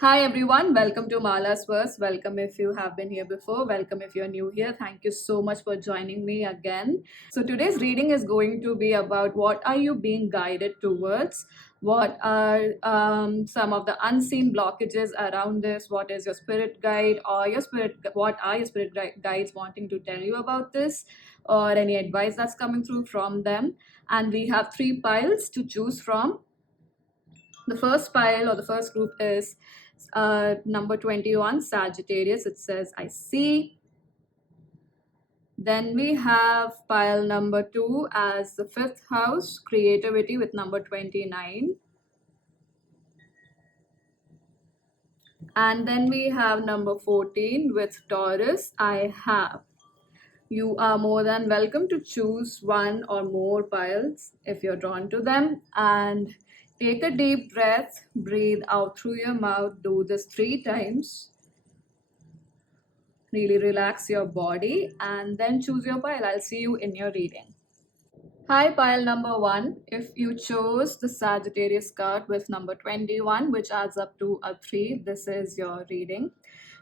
Hi everyone, welcome to Mala's Verse. Welcome if you have been here before. Welcome if you're new here. Thank you so much for joining me again. So today's reading is going to be about what are you being guided towards? What are some of the unseen blockages around this? What is your spirit guide or your spirit? What are your spirit guides wanting to tell you about this? Or any advice that's coming through from them? And we have three piles to choose from. The first pile or the first group is number 21, Sagittarius. It says, I see. Then we have pile number 2 as the fifth house, creativity, with number 29. And then we have number 14 with Taurus, I have. You are more than welcome to choose one or more piles if you're drawn to them. And take a deep breath, breathe out through your mouth, do this 3 times. Really relax your body and then choose your pile. I'll see you in your reading. Hi, pile number 1. If you chose the Sagittarius card with number 21, which adds up to a 3, this is your reading.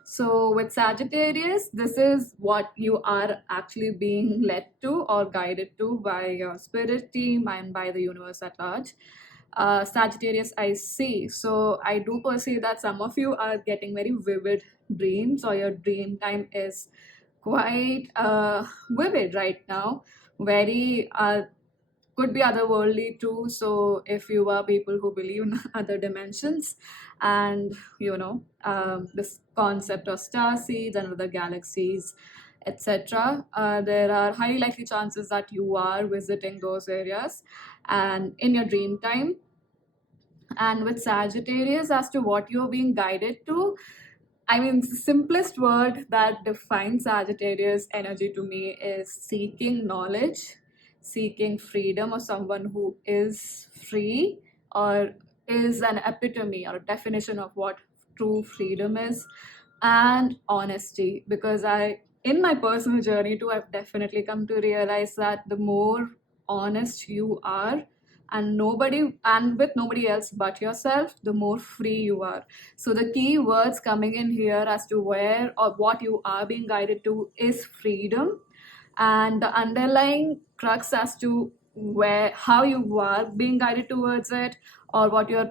So with Sagittarius, this is what you are actually being led to or guided to by your spirit team and by the universe at large. Sagittarius, I see. So I do perceive that some of you are getting very vivid dreams, or your dream time is quite vivid right now. Very could be otherworldly too. So if you are people who believe in other dimensions, and this concept of star seeds and other galaxies, etc., there are highly likely chances that you are visiting those areas and in your dream time. And with Sagittarius, as to what you're being guided to, I mean, the simplest word that defines Sagittarius energy to me is seeking knowledge, seeking freedom, or someone who is free or is an epitome or a definition of what true freedom is, and honesty. Because in my personal journey too, I've definitely come to realize that the more honest you are, and with nobody else but yourself, the more free you are. So the key words coming in here as to where or what you are being guided to is freedom, and the underlying crux as to where how you are being guided towards it, or what you're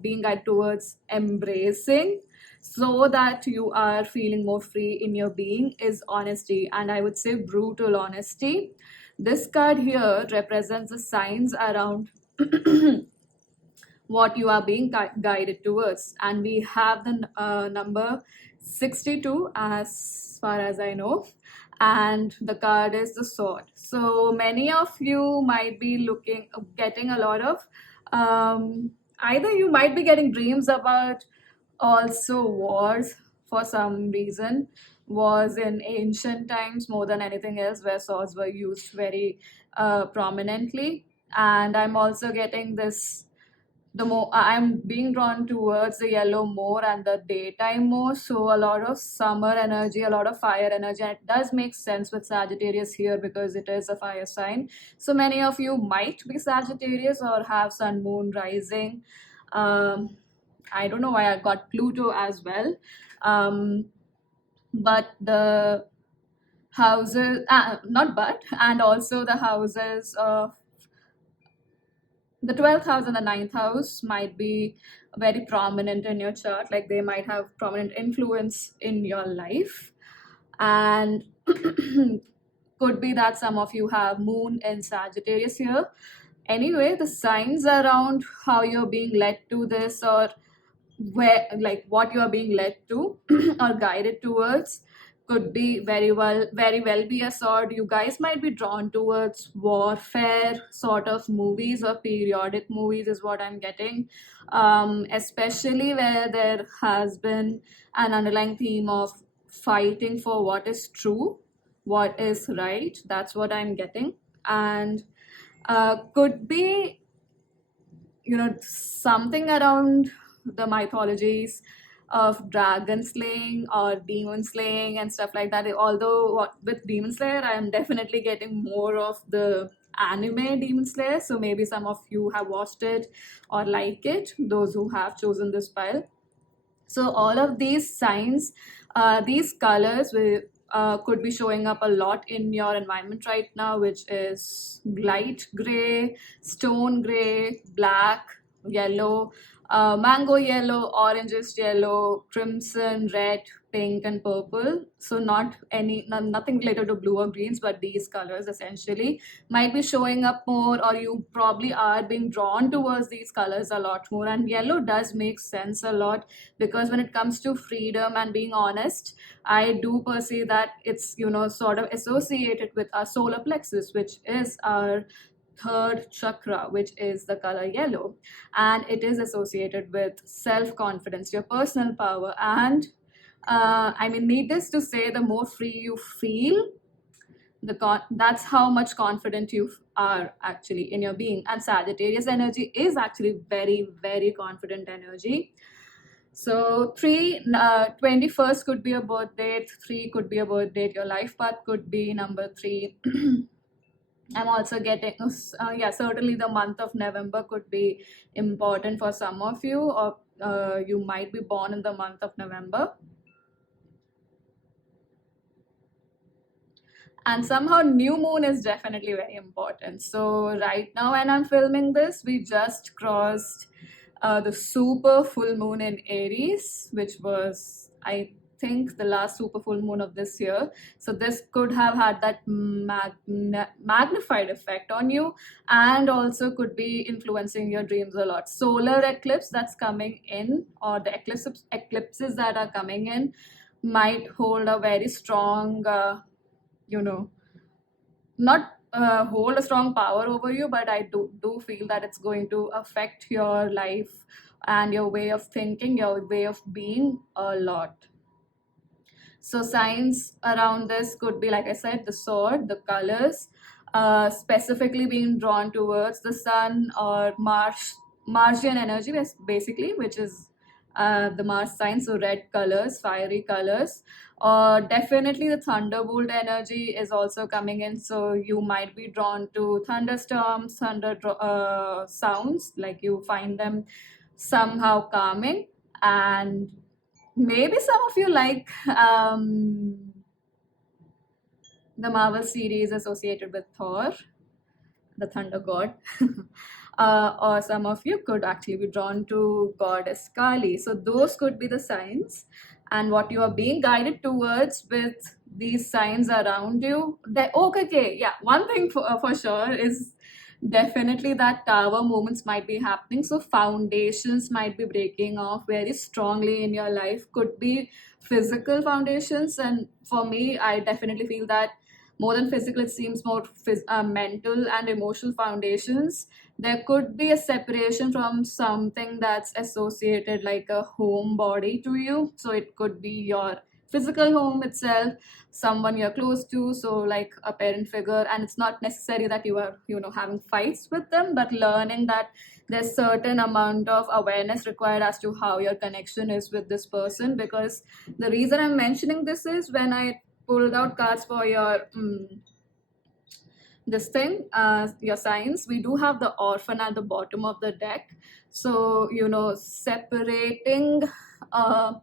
being guided towards embracing, so that you are feeling more free in your being, is honesty, and I would say brutal honesty. This card here represents the signs around what you are being guided towards. And we have the number 62 as far as I know. And the card is the sword. So many of you might be getting a lot of, either you might be getting dreams about also wars for some reason. Wars in ancient times more than anything else, where swords were used very prominently. And I'm also getting this, the more I'm being drawn towards the yellow more and the daytime more. So a lot of summer energy, a lot of fire energy, and it does make sense with Sagittarius here because it is a fire sign. So many of you might be Sagittarius or have sun, moon, rising. I don't know why I got Pluto as well. But the houses, not but, and also the houses of the 12th house and the ninth house might be very prominent in your chart. Like they might have prominent influence in your life. And could be that some of you have moon in Sagittarius here. Anyway, the signs around how you're being led to this, or where, like what you are being led to or guided towards, could be very well be a sword. You guys might be drawn towards warfare sort of movies or periodic movies is what I'm getting, especially where there has been an underlying theme of fighting for what is true, what is right. That's what I'm getting. And could be, something around the mythologies of dragon slaying or demon slaying and stuff like that. Although with Demon Slayer, I am definitely getting more of the anime Demon Slayer. So maybe some of you have watched it or like it, those who have chosen this pile. So all of these signs, these colors will could be showing up a lot in your environment right now, which is light gray, stone gray, black, yellow, mango yellow, oranges yellow, crimson, red, pink, and purple. So not any, nothing related to blue or greens, but these colors essentially might be showing up more, or you probably are being drawn towards these colors a lot more. And yellow does make sense a lot, because when it comes to freedom and being honest, I do perceive that it's, sort of associated with our solar plexus, which is our third chakra, which is the color yellow, and it is associated with self confidence, your personal power. And I mean, needless to say, the more free you feel, that's how much confident you are actually in your being. And Sagittarius energy is actually very, very confident energy. So 21st could be a birth date, 3 could be a birth date, your life path could be number 3. I'm also getting, yeah, certainly the month of November could be important for some of you, or you might be born in the month of November. And somehow new moon is definitely very important. So right now when I'm filming this, we just crossed the super full moon in Aries, which was, I think, the last super full moon of this year. So this could have had that magnified effect on you, and also could be influencing your dreams a lot. Solar eclipse that's coming in, or the eclipses that are coming in, might hold a very strong you know not hold a strong power over you, but I do feel that it's going to affect your life and your way of thinking, your way of being a lot. So signs around this could be, like I said, the sword, the colors, specifically being drawn towards the sun or Martian energy, basically, which is the Mars sign. So red colors, fiery colors, or definitely the thunderbolt energy is also coming in. So you might be drawn to thunderstorms, thunder sounds, like you find them somehow calming. And maybe some of you like the Marvel series associated with Thor, the thunder god. Or some of you could actually be drawn to goddess Kali. So those could be the signs, and what you are being guided towards with these signs around you. Okay, yeah. One thing for sure is definitely that tower movements might be happening. So foundations might be breaking off very strongly in your life. Could be physical foundations, and for me, I definitely feel that more than physical, it seems more mental and emotional foundations. There could be a separation from something that's associated like a home body to you. So it could be your physical home itself, someone you're close to, so like a parent figure. And it's not necessary that you are, having fights with them, but learning that there's certain amount of awareness required as to how your connection is with this person. Because the reason I'm mentioning this is, when I pulled out cards for your this thing, your signs, we do have the orphan at the bottom of the deck. So uh,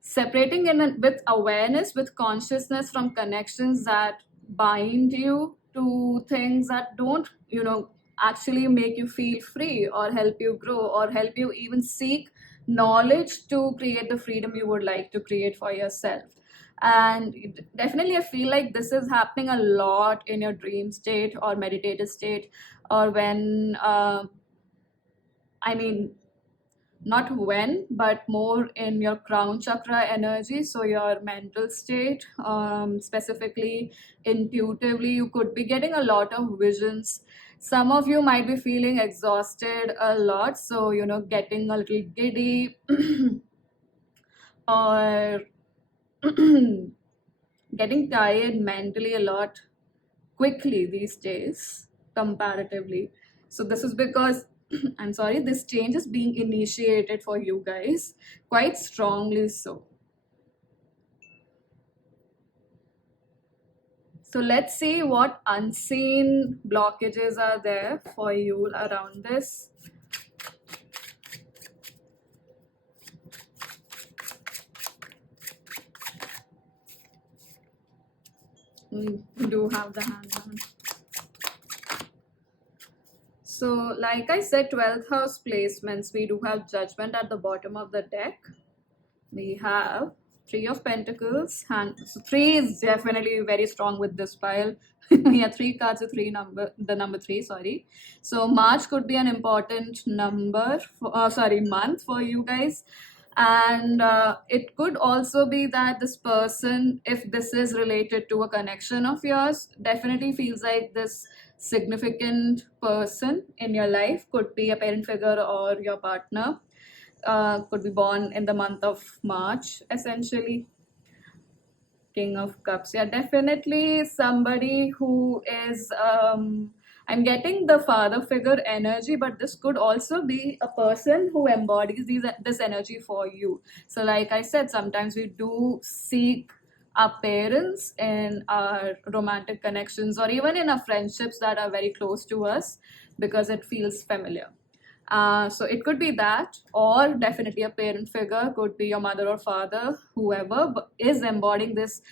separating with awareness, with consciousness, from connections that bind you to things that don't actually make you feel free, or help you grow, or help you even seek knowledge to create the freedom you would like to create for yourself. And definitely I feel like this is happening a lot in your dream state or meditative state, or when I mean, not when, but more in your crown chakra energy. So your mental state, specifically intuitively, you could be getting a lot of visions. Some of you might be feeling exhausted a lot, so getting a little giddy or getting tired mentally a lot quickly these days comparatively. So this is because I'm sorry, this change is being initiated for you guys quite strongly. So let's see what unseen blockages are there for you around this. We do have the hangman. So, like I said, 12th house placements, we do have judgment at the bottom of the deck. We have Three of Pentacles. So three is definitely very strong with this pile. We have three cards with the number three, sorry. So March could be an important month for you guys. And it could also be that this person, if this is related to a connection of yours, definitely feels like this significant person in your life could be a parent figure or your partner, could be born in the month of March, essentially. King of Cups. Yeah, definitely somebody who is. I'm getting the father figure energy, but this could also be a person who embodies this energy for you. So, like I said, sometimes we do seek our parents in our romantic connections or even in our friendships that are very close to us because it feels familiar. So it could be that, or definitely a parent figure, could be your mother or father, whoever is embodying this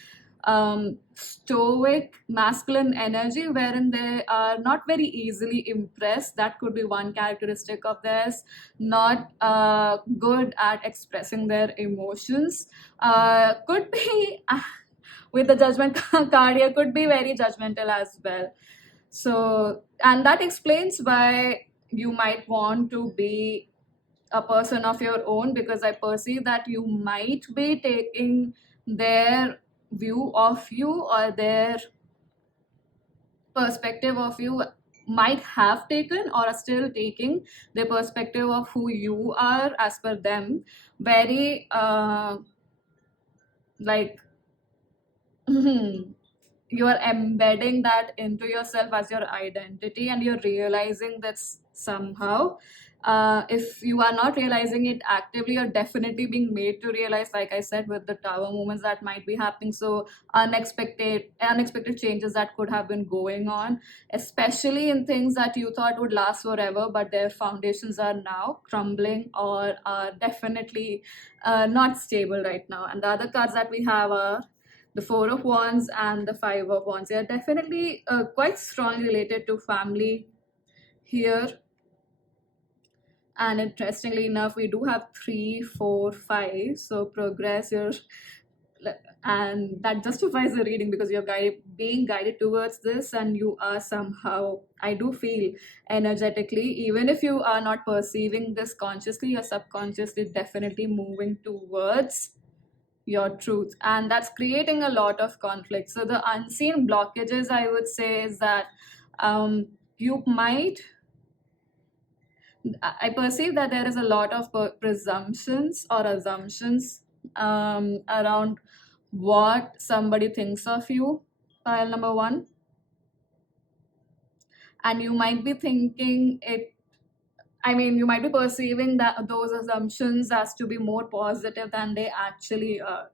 stoic masculine energy wherein they are not very easily impressed. That could be one characteristic of theirs. Not good at expressing their emotions. Could be with the judgment card here, could be very judgmental as well. So, and that explains why you might want to be a person of your own, because I perceive that you might be taking their view of you or their perspective of you, might have taken or are still taking the perspective of who you are as per them very like you are embedding that into yourself as your identity, and you're realizing that somehow, if you are not realizing it actively, you're definitely being made to realize, like I said, with the tower movements that might be happening. So unexpected changes that could have been going on, especially in things that you thought would last forever, but their foundations are now crumbling or are definitely not stable right now. And the other cards that we have are the Four of Wands and the Five of Wands. They are definitely quite strongly related to family here. And interestingly enough, we do have 3, 4, 5. So progress your, and that justifies the reading because you're being guided towards this, and you are somehow, I do feel, energetically, even if you are not perceiving this consciously, you're subconsciously definitely moving towards your truth, and that's creating a lot of conflict. So the unseen blockages, I would say, is that you might, I perceive that there is a lot of presumptions or assumptions around what somebody thinks of you, pile number one, and you might be thinking it, I mean, you might be perceiving that those assumptions as to be more positive than they actually are.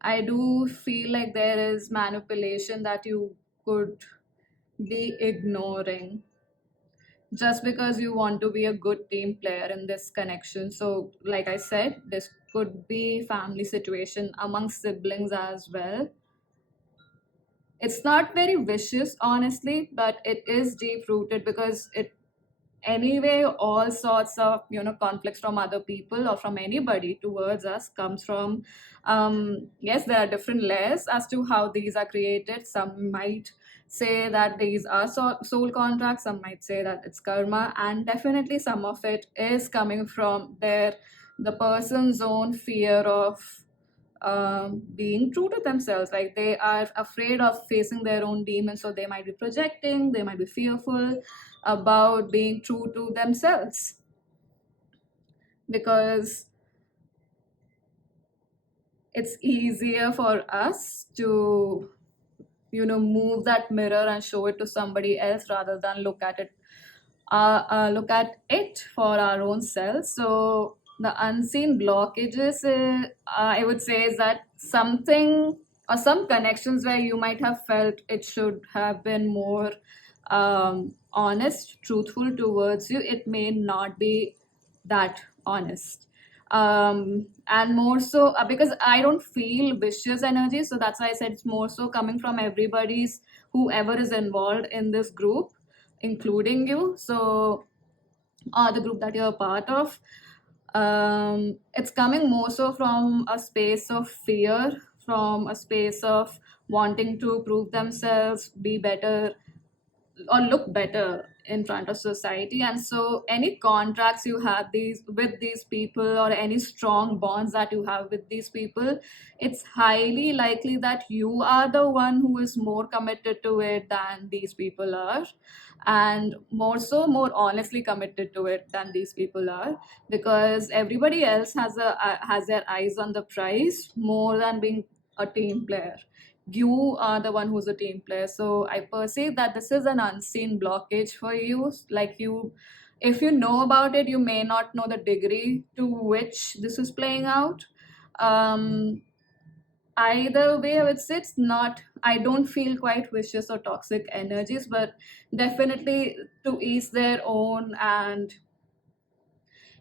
I do feel like there is manipulation that you could be ignoring just because you want to be a good team player in this connection. So, like I said, this could be family situation among siblings as well. It's not very vicious, honestly, but it is deep rooted because it anyway, all sorts of conflicts from other people or from anybody towards us comes from, yes, there are different layers as to how these are created. Some might say that these are soul contracts, some might say that it's karma, and definitely some of it is coming from the person's own fear of being true to themselves. Like they are afraid of facing their own demons, so they might be projecting, they might be fearful about being true to themselves, because it's easier for us to move that mirror and show it to somebody else rather than look at it for our own selves. So the unseen blockages, I would say, is that something or some connections where you might have felt it should have been more honest, truthful towards you, it may not be that honest. And more so because I don't feel vicious energy, so that's why I said it's more so coming from everybody's, whoever is involved in this group, including you. So the group that you're a part of, it's coming more so from a space of fear, from a space of wanting to prove themselves, be better, or look better in front of society. And so any contracts you have these with these people, or any strong bonds that you have with these people, it's highly likely that you are the one who is more committed to it than these people are, and more so more honestly committed to it than these people are, because everybody else has their eyes on the prize more than being a team player. You are the one who's a team player. So I perceive that this is an unseen blockage for you. Like, you, if you know about it, you may not know the degree to which this is playing out. um Either way, I would say it's not, I don't feel quite vicious or toxic energies, but definitely to each their own. And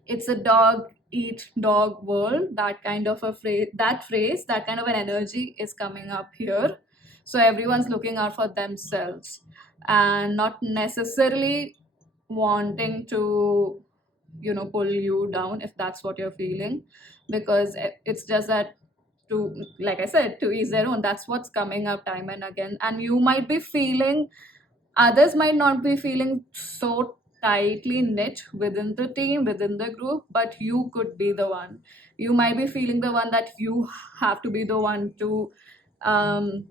it's a dog eat dog world, that kind of a phrase, that kind of an energy is coming up here. So everyone's looking out for themselves and not necessarily wanting to, pull you down if that's what you're feeling, because it's just that, to, like I said, to each their own. That's what's coming up time and again. And you might be feeling, others might not be feeling so tightly knit within the team, within the group, but you could be the one. You might be feeling the one that you have to be the one to um,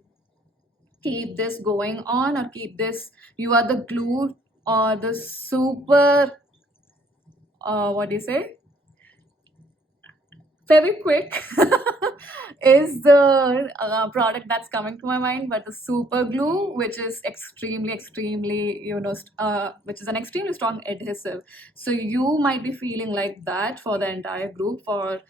keep this going on, or keep this, you are the glue, or the super, what do you say, very quick is the product that's coming to my mind, but the super glue, which is extremely, which is an extremely strong adhesive. So you might be feeling like that for the entire group, for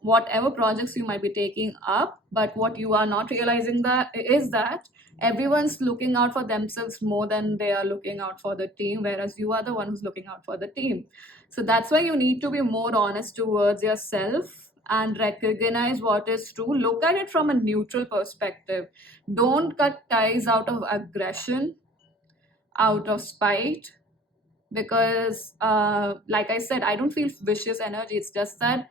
whatever projects you might be taking up. But what you are not realizing that is that everyone's looking out for themselves more than they are looking out for the team, whereas you are the one who's looking out for the team. So that's why you need to be more honest towards yourself and recognize what is true. Look at it from a neutral perspective. Don't cut ties out of aggression, out of spite, because, like I said, I don't feel vicious energy. It's just that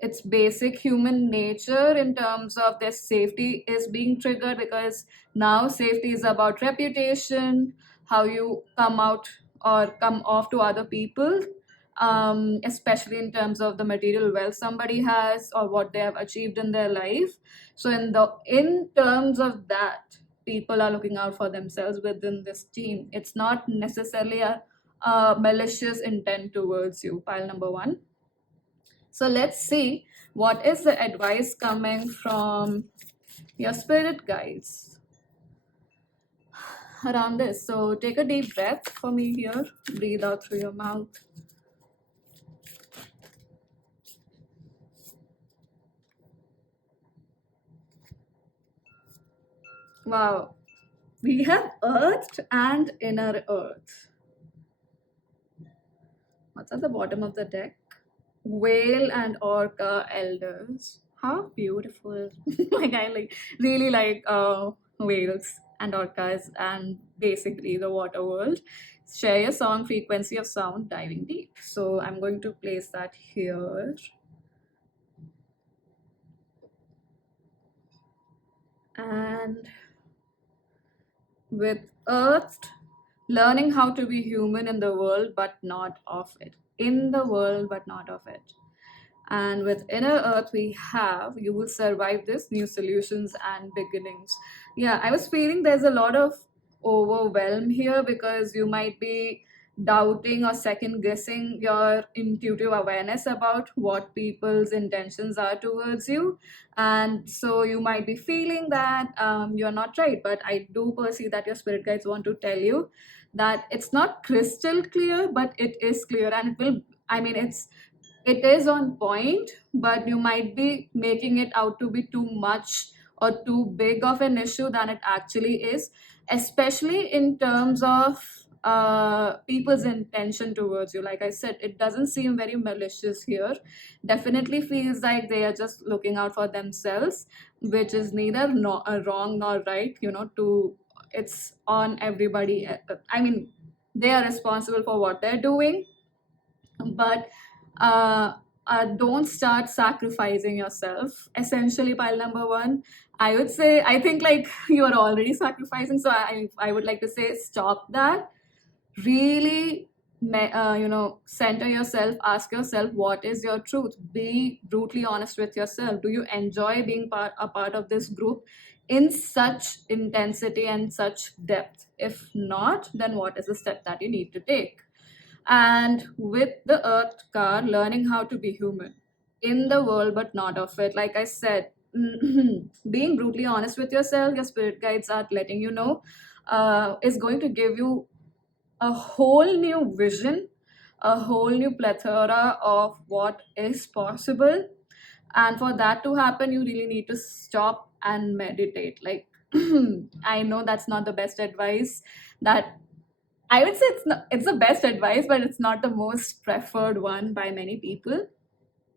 it's basic human nature in terms of their safety is being triggered, because now safety is about reputation, how you come out or come off to other people, especially in terms of the material wealth somebody has or what they have achieved in their life. So in terms of that, people are looking out for themselves within this team. It's not necessarily a malicious intent towards you, pile number one. So let's see what is the advice coming from your spirit guides around this. So take a deep breath for me here. Breathe out through your mouth. Wow. We have earthed and inner earth. What's at the bottom of the deck? Whale and orca elders. How beautiful. Like, I really like whales and orcas, and basically the water world. Share your song, frequency of sound, diving deep. So I'm going to place that here. And with earth, learning how to be human in the world but not of it. In the world but not of it. And with inner earth, we have, you will survive this, new solutions and beginnings. Yeah, I was feeling there's a lot of overwhelm here, because you might be doubting or second guessing your intuitive awareness about what people's intentions are towards you. And so you might be feeling that you're not right, but I do perceive that your spirit guides want to tell you that it's not crystal clear, but it is clear, and it will, I mean, it is on point, but you might be making it out to be too much or too big of an issue than it actually is, especially in terms of people's intention towards you. Like I said, it doesn't seem very malicious here. Definitely feels like they are just looking out for themselves, which is neither wrong nor right. To It's on everybody. I mean, they are responsible for what they're doing, but uh, don't start sacrificing yourself. Essentially, pile number one, I would say, I think like you are already sacrificing. So I would like to say, stop that. Really, center yourself. Ask yourself, what is your truth? Be brutally honest with yourself. Do you enjoy being a part of this group in such intensity and such depth? If not, then what is the step that you need to take? And with the earth car, learning how to be human in the world but not of it. Like I said, being brutally honest with yourself, your spirit guides are letting you know, is going to give you a whole new vision, a whole new plethora of what is possible. And for that to happen, you really need to stop and meditate. Like, I know that's not the best advice that I would say, it's the best advice, but it's not the most preferred one by many people.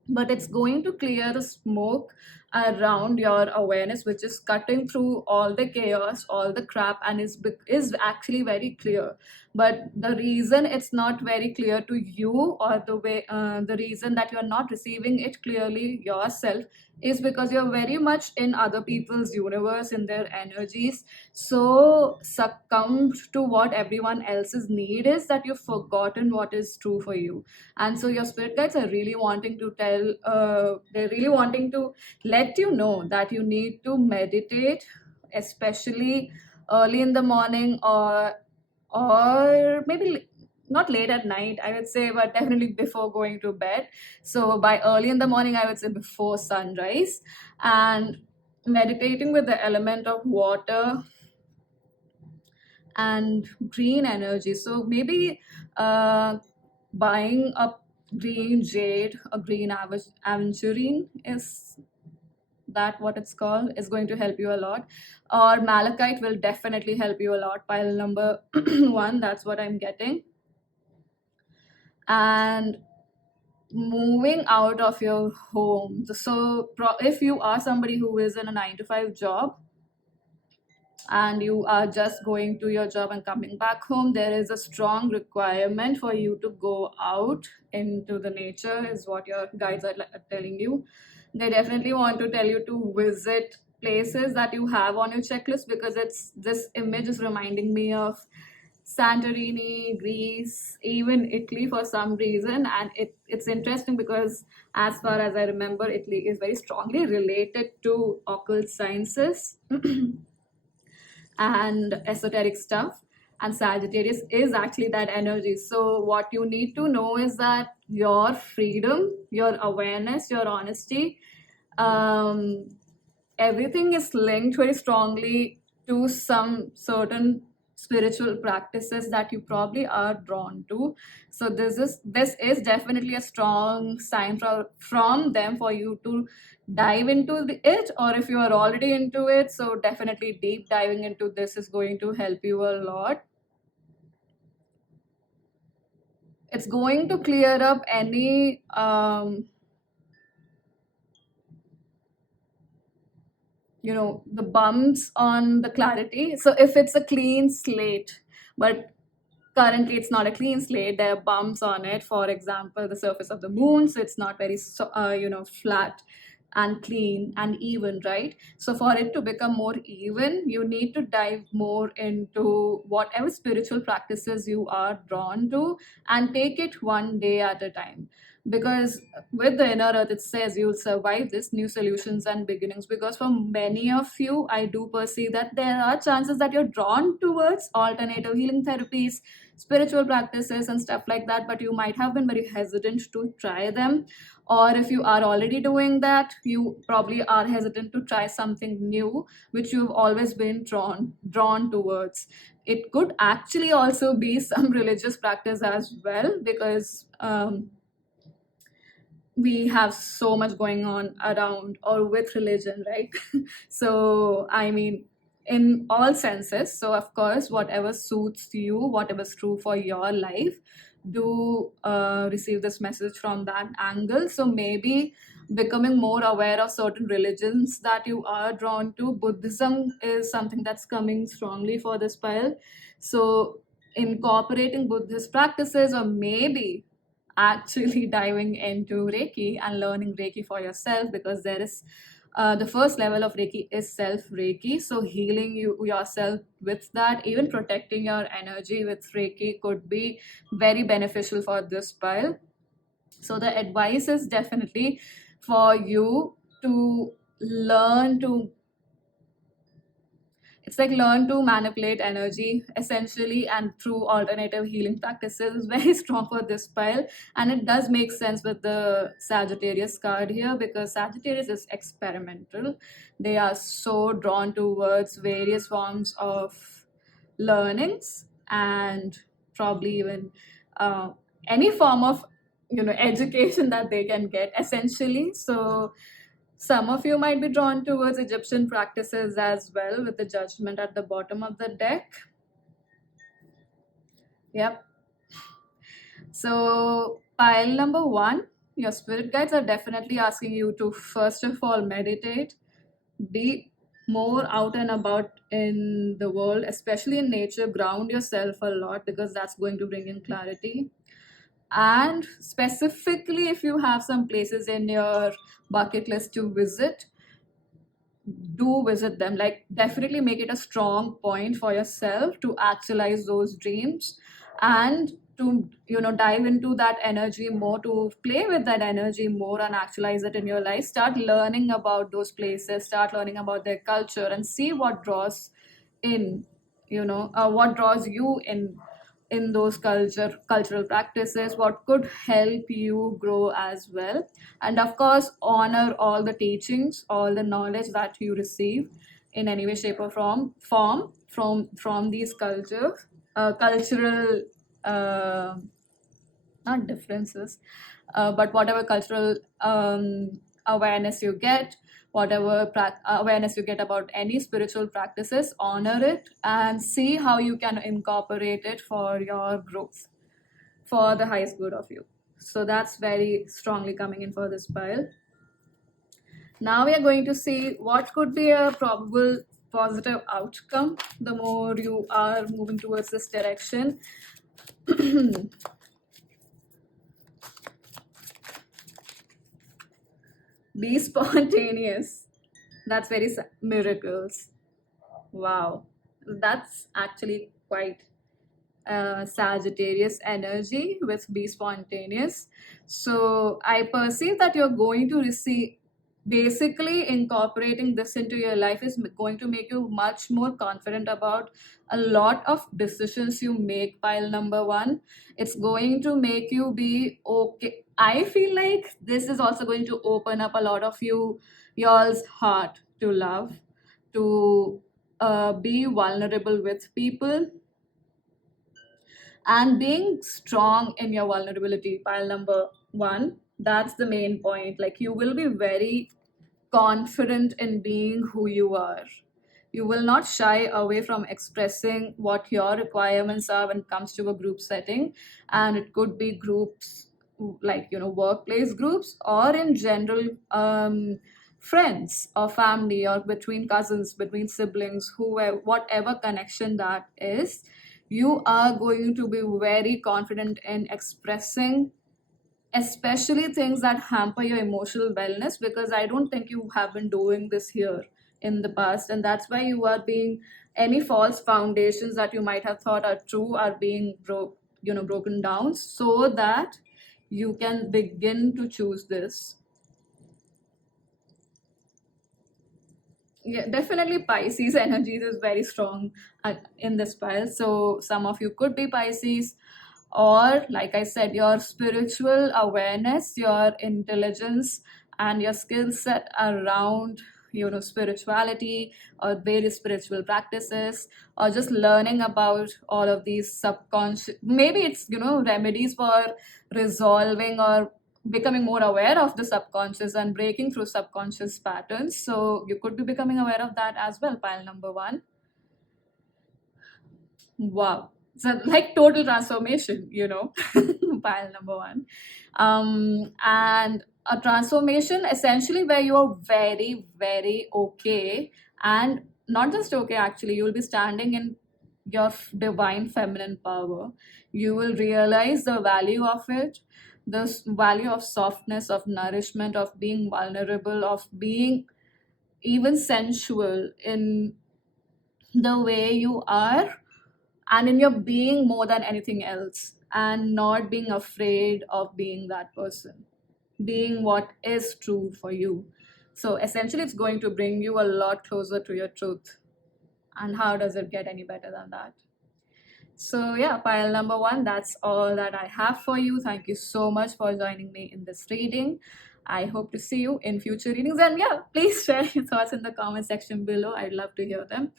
But it's going to clear the smoke around your awareness, which is cutting through all the chaos, all the crap, and is actually very clear. But the reason it's not very clear to you, or the reason that you're not receiving it clearly yourself, is because you're very much in other people's universe, in their energies, so succumbed to what everyone else's need is, that you've forgotten what is true for you. And so your spirit guides are really wanting to they're really wanting to let you know that you need to meditate, especially early in the morning, or maybe not late at night, I would say, but definitely before going to bed. So by early in the morning, I would say before sunrise, and meditating with the element of water and green energy. So maybe buying a green jade, a green aventurine, is that what it's called, is going to help you a lot. Or malachite will definitely help you a lot. Pile number one, that's what I'm getting. And moving out of your home. So if you are somebody who is in a 9 to 5 job, and you are just going to your job and coming back home, there is a strong requirement for you to go out into the nature, is what your guides are telling you. They definitely want to tell you to visit places that you have on your checklist, because it's this image is reminding me of Santorini, Greece, even Italy for some reason. And it's interesting because, as far as I remember, Italy is very strongly related to occult sciences and esoteric stuff. And Sagittarius is actually that energy. So what you need to know is that your freedom, your awareness, your honesty, um, everything is linked very strongly to some certain spiritual practices that you probably are drawn to. So this is definitely a strong sign from them for you to dive into it. Or if you are already into it, so definitely deep diving into this is going to help you a lot. It's going to clear up any the bumps on the clarity. So if it's a clean slate, but currently it's not a clean slate, there are bumps on it, for example the surface of the moon, so it's not very flat and clean and even, right? So for it to become more even, you need to dive more into whatever spiritual practices you are drawn to, and take it one day at a time. Because with the inner earth, it says you'll survive this, new solutions and beginnings. Because for many of you, I do perceive that there are chances that you're drawn towards alternative healing therapies, spiritual practices and stuff like that, but you might have been very hesitant to try them. Or if you are already doing that, you probably are hesitant to try something new which you've always been drawn towards. It could actually also be some religious practice as well, because we have so much going on around or with religion, right? So I mean, in all senses. So of course, whatever suits you, whatever's true for your life, do receive this message from that angle. So maybe becoming more aware of certain religions that you are drawn to. Buddhism is something that's coming strongly for this pile. So incorporating Buddhist practices, or maybe actually diving into Reiki and learning Reiki for yourself, because there is the first level of Reiki is self Reiki. So healing yourself with that, even protecting your energy with Reiki, could be very beneficial for this pile. So the advice is definitely for you to learn to, it's like learn to manipulate energy essentially, and through alternative healing practices is very strong for this pile. And it does make sense with the Sagittarius card here, because Sagittarius is experimental. They are so drawn towards various forms of learnings, and probably even uh, any form of education that they can get essentially. So some of you might be drawn towards Egyptian practices as well, with the Judgment at the bottom of the deck. Yep. So, pile number one, your spirit guides are definitely asking you to first of all meditate, be more out and about in the world, especially in nature, ground yourself a lot, because that's going to bring in clarity. And specifically, if you have some places in your bucket list to visit, do visit them. Like, definitely make it a strong point for yourself to actualize those dreams, and to dive into that energy more, to play with that energy more and actualize it in your life. Start learning about those places, start learning about their culture, and see what draws in, what draws you in those cultural practices, what could help you grow as well. And of course, honor all the teachings, all the knowledge that you receive in any way, shape, or form from these cultural uh, not differences, but whatever cultural awareness you get, whatever awareness you get about any spiritual practices, honor it and see how you can incorporate it for your growth, for the highest good of you. So that's very strongly coming in for this pile. Now we are going to see what could be a probable positive outcome the more you are moving towards this direction. Be spontaneous. That's very miracles. Wow. That's actually quite Sagittarius energy with be spontaneous. So I perceive that you're going to receive, basically incorporating this into your life is going to make you much more confident about a lot of decisions you make. Pile number one, it's going to make you be okay. I feel like this is also going to open up a lot of y'all's heart to love, to be vulnerable with people, and being strong in your vulnerability. Pile number one, that's the main point. Like, you will be very confident in being who you are. You will not shy away from expressing what your requirements are when it comes to a group setting. And it could be groups like, workplace groups, or in general, friends or family, or between cousins, between siblings, whoever, whatever connection that is. You are going to be very confident in expressing, especially things that hamper your emotional wellness, because I don't think you have been doing this here in the past, and that's why you are being, any false foundations that you might have thought are true are being broken down, so that you can begin to choose this. Yeah, definitely Pisces energies is very strong in this pile. So some of you could be Pisces, or like I said, your spiritual awareness, your intelligence, and your skill set around spirituality, or various spiritual practices, or just learning about all of these subconscious, maybe it's remedies for resolving or becoming more aware of the subconscious and breaking through subconscious patterns. So you could be becoming aware of that as well, pile number one. Wow. So like total transformation, pile number one. And a transformation essentially where you're very, very okay, and not just okay, actually, you'll be standing in your divine feminine power. You will realize the value of it, the value of softness, of nourishment, of being vulnerable, of being even sensual in the way you are, and in your being more than anything else, and not being afraid of being that person, being what is true for you. So essentially it's going to bring you a lot closer to your truth, and how does it get any better than that? So yeah, pile number one, that's all that I have for you. Thank you so much for joining me in this reading. I hope to see you in future readings, and yeah, please share your thoughts in the comment section below. I'd love to hear them.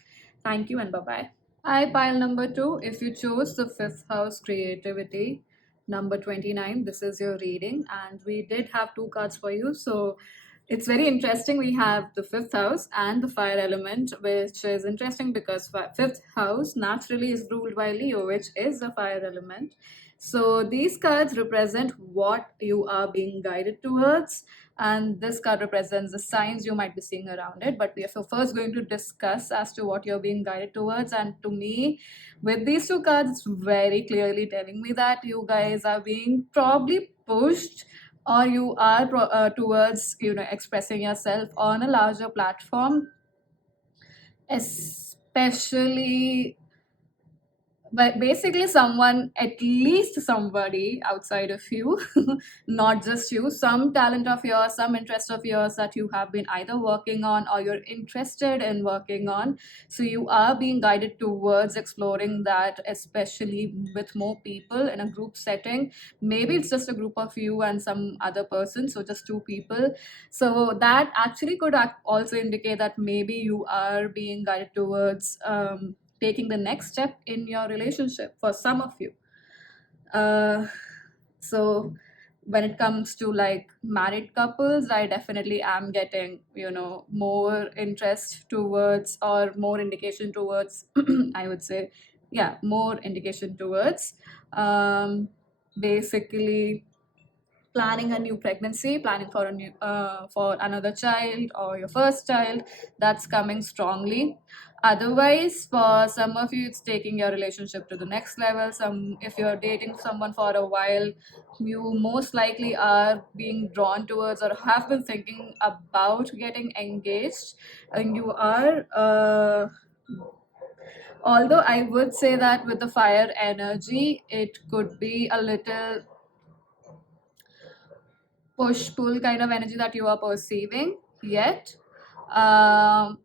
Thank you and bye bye. Hi, pile number two. If you chose the fifth house, creativity, number 29, this is your reading. And we did have two cards for you. So it's very interesting. We have the fifth house and the fire element, which is interesting because fifth house naturally is ruled by Leo, which is the fire element. So these cards represent what you are being guided towards, and this card represents the signs you might be seeing around it. But we are first going to discuss as to what you're being guided towards. And to me, with these two cards, it's very clearly telling me that you guys are being probably pushed, or you are towards expressing yourself on a larger platform, especially, but basically someone, at least somebody outside of you, not just you, some talent of yours, some interest of yours that you have been either working on or you're interested in working on. So you are being guided towards exploring that, especially with more people in a group setting. Maybe it's just a group of you and some other person, so just two people. So that actually could also indicate that maybe you are being guided towards taking the next step in your relationship for some of you. So when it comes to like married couples, I definitely am getting more interest towards, or more indication towards, I would say, yeah, more indication towards basically planning a new pregnancy, planning for a new for another child or your first child. That's coming strongly. Otherwise, for some of you, it's taking your relationship to the next level. Some, if you're dating someone for a while, you most likely are being drawn towards or have been thinking about getting engaged, and you are although I would say that with the fire energy, it could be a little push pull kind of energy that you are perceiving. Yet um,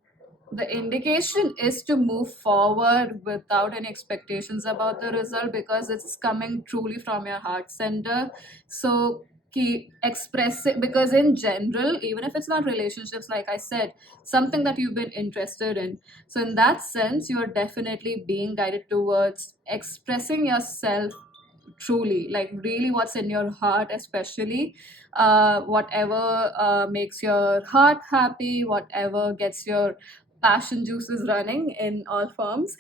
the indication is to move forward without any expectations about the result, because it's coming truly from your heart center. So keep expressing, because in general, even if it's not relationships, like I said, something that you've been interested in, so in that sense you're definitely being guided towards expressing yourself truly, like really what's in your heart, especially whatever makes your heart happy, whatever gets your passion juices running in all forms.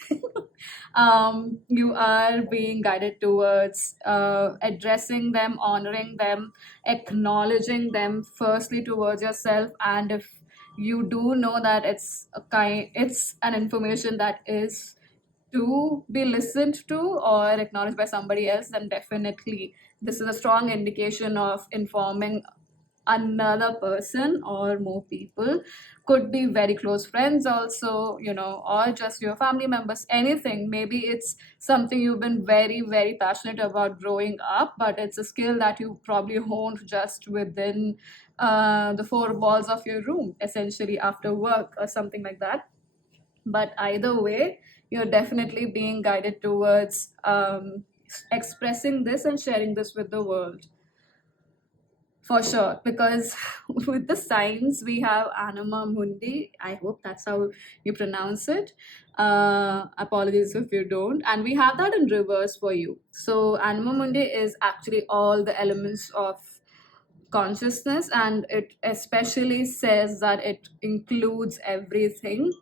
You are being guided towards addressing them, honoring them, acknowledging them firstly towards yourself. And if you do know that it's an information that is to be listened to or acknowledged by somebody else, then definitely this is a strong indication of informing another person or more people. Could be very close friends also, or just your family members, anything. Maybe it's something you've been very, very passionate about growing up, but it's a skill that you probably honed just within the four walls of your room, essentially after work or something like that. But either way, you're definitely being guided towards expressing this and sharing this with the world, for sure. Because with the signs, we have Anima Mundi. I hope that's how you pronounce it. Apologies if you don't. And we have that in reverse for you. So Anima Mundi is actually all the elements of consciousness, and it especially says that it includes everything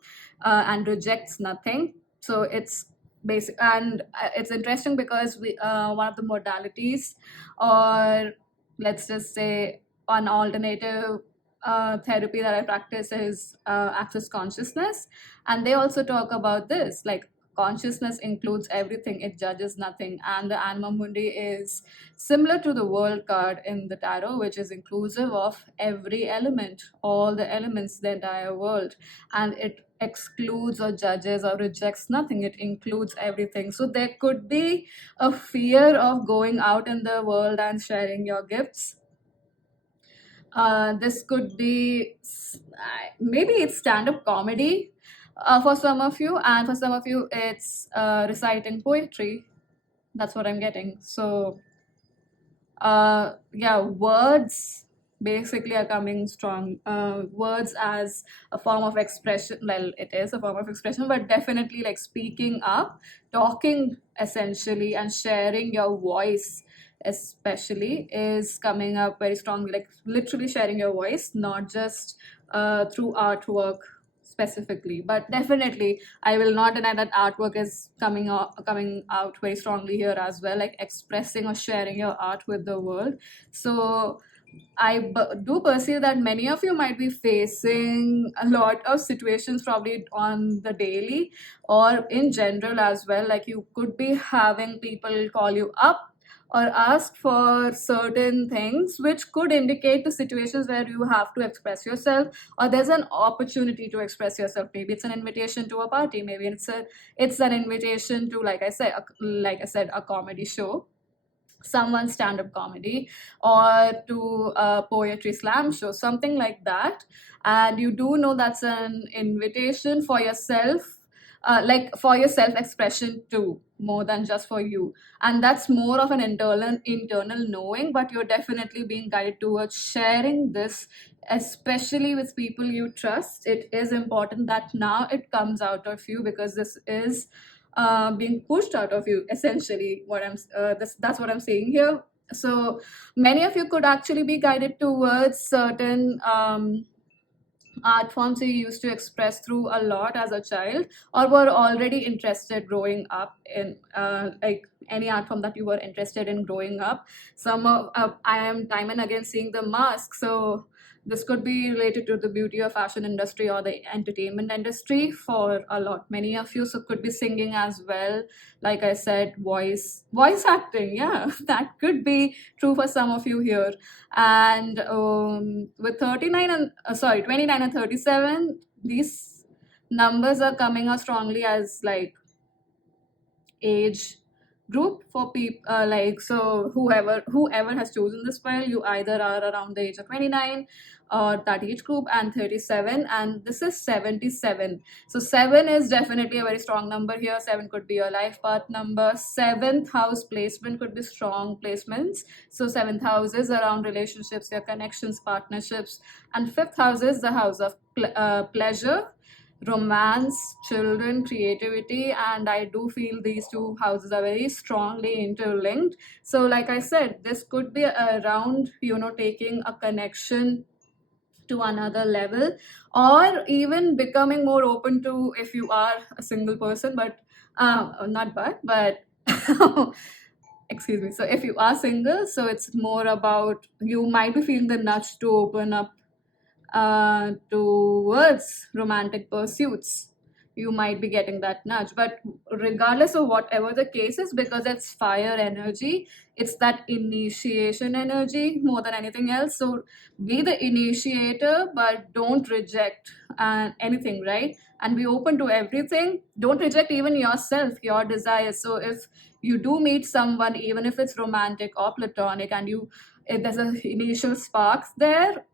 and rejects nothing. So it's basic. And it's interesting because we one of the modalities, or let's just say an alternative therapy that I practice is access consciousness, and they also talk about this, like consciousness includes everything, it judges nothing. And the Anima Mundi is similar to the world card in the tarot, which is inclusive of every element, all the elements, the entire world, and it excludes or judges or rejects nothing, it includes everything. So there could be a fear of going out in the world and sharing your gifts. This could be maybe it's stand-up comedy for some of you, and for some of you it's reciting poetry. That's what I'm getting. So yeah, words basically are coming strong. Words as a form of expression, well, it is a form of expression, but definitely like speaking up, talking essentially, and sharing your voice especially is coming up very strongly, like literally sharing your voice, not just through artwork specifically, but definitely I will not deny that artwork is coming out very strongly here as well, like expressing or sharing your art with the world. So do perceive that many of you might be facing a lot of situations, probably on the daily or in general as well. Like you could be having people call you up or ask for certain things, which could indicate the situations where you have to express yourself, or there's an opportunity to express yourself. Maybe it's an invitation to a party, maybe it's an invitation to, like I said, a comedy show, someone's stand-up comedy, or to a poetry slam show, something like that. And you do know that's an invitation for yourself, like for your self-expression too, more than just for you. And that's more of an internal knowing, but you're definitely being guided towards sharing this, especially with people you trust. It is important that now it comes out of you, because this is being pushed out of you, essentially. That's what I'm saying here. So many of you could actually be guided towards certain art forms you used to express through a lot as a child, or were already interested growing up in, like any art form that you were interested in growing up. I am time and again seeing the mask, so this could be related to the beauty or fashion industry or the entertainment industry for a lot many of you. So could be singing as well, like I said, voice acting, yeah. That could be true for some of you here. And with 29 and 37, these numbers are coming out strongly as like age group for people, like, so whoever has chosen this file, you either are around the age of 29 or that age group, and 37, and this is 77. So 7 is definitely a very strong number here. 7 could be your life path number. Seventh house placement could be strong placements. So seventh house is around relationships, your connections, partnerships. And fifth house is the house of pleasure, romance, children, creativity. And I do feel these two houses are very strongly interlinked. So like I said, this could be around, taking a connection to another level, or even becoming more open to, if you are a single person, but not but excuse me. So if you are single, so it's more about, you might be feeling the nudge to open up towards romantic pursuits. You might be getting that nudge. But regardless of whatever the case is, because it's fire energy, it's that initiation energy more than anything else. So be the initiator, but don't reject anything, right? And be open to everything. Don't reject even yourself, your desires. So if you do meet someone, even if it's romantic or platonic, and if there's an initial sparks there,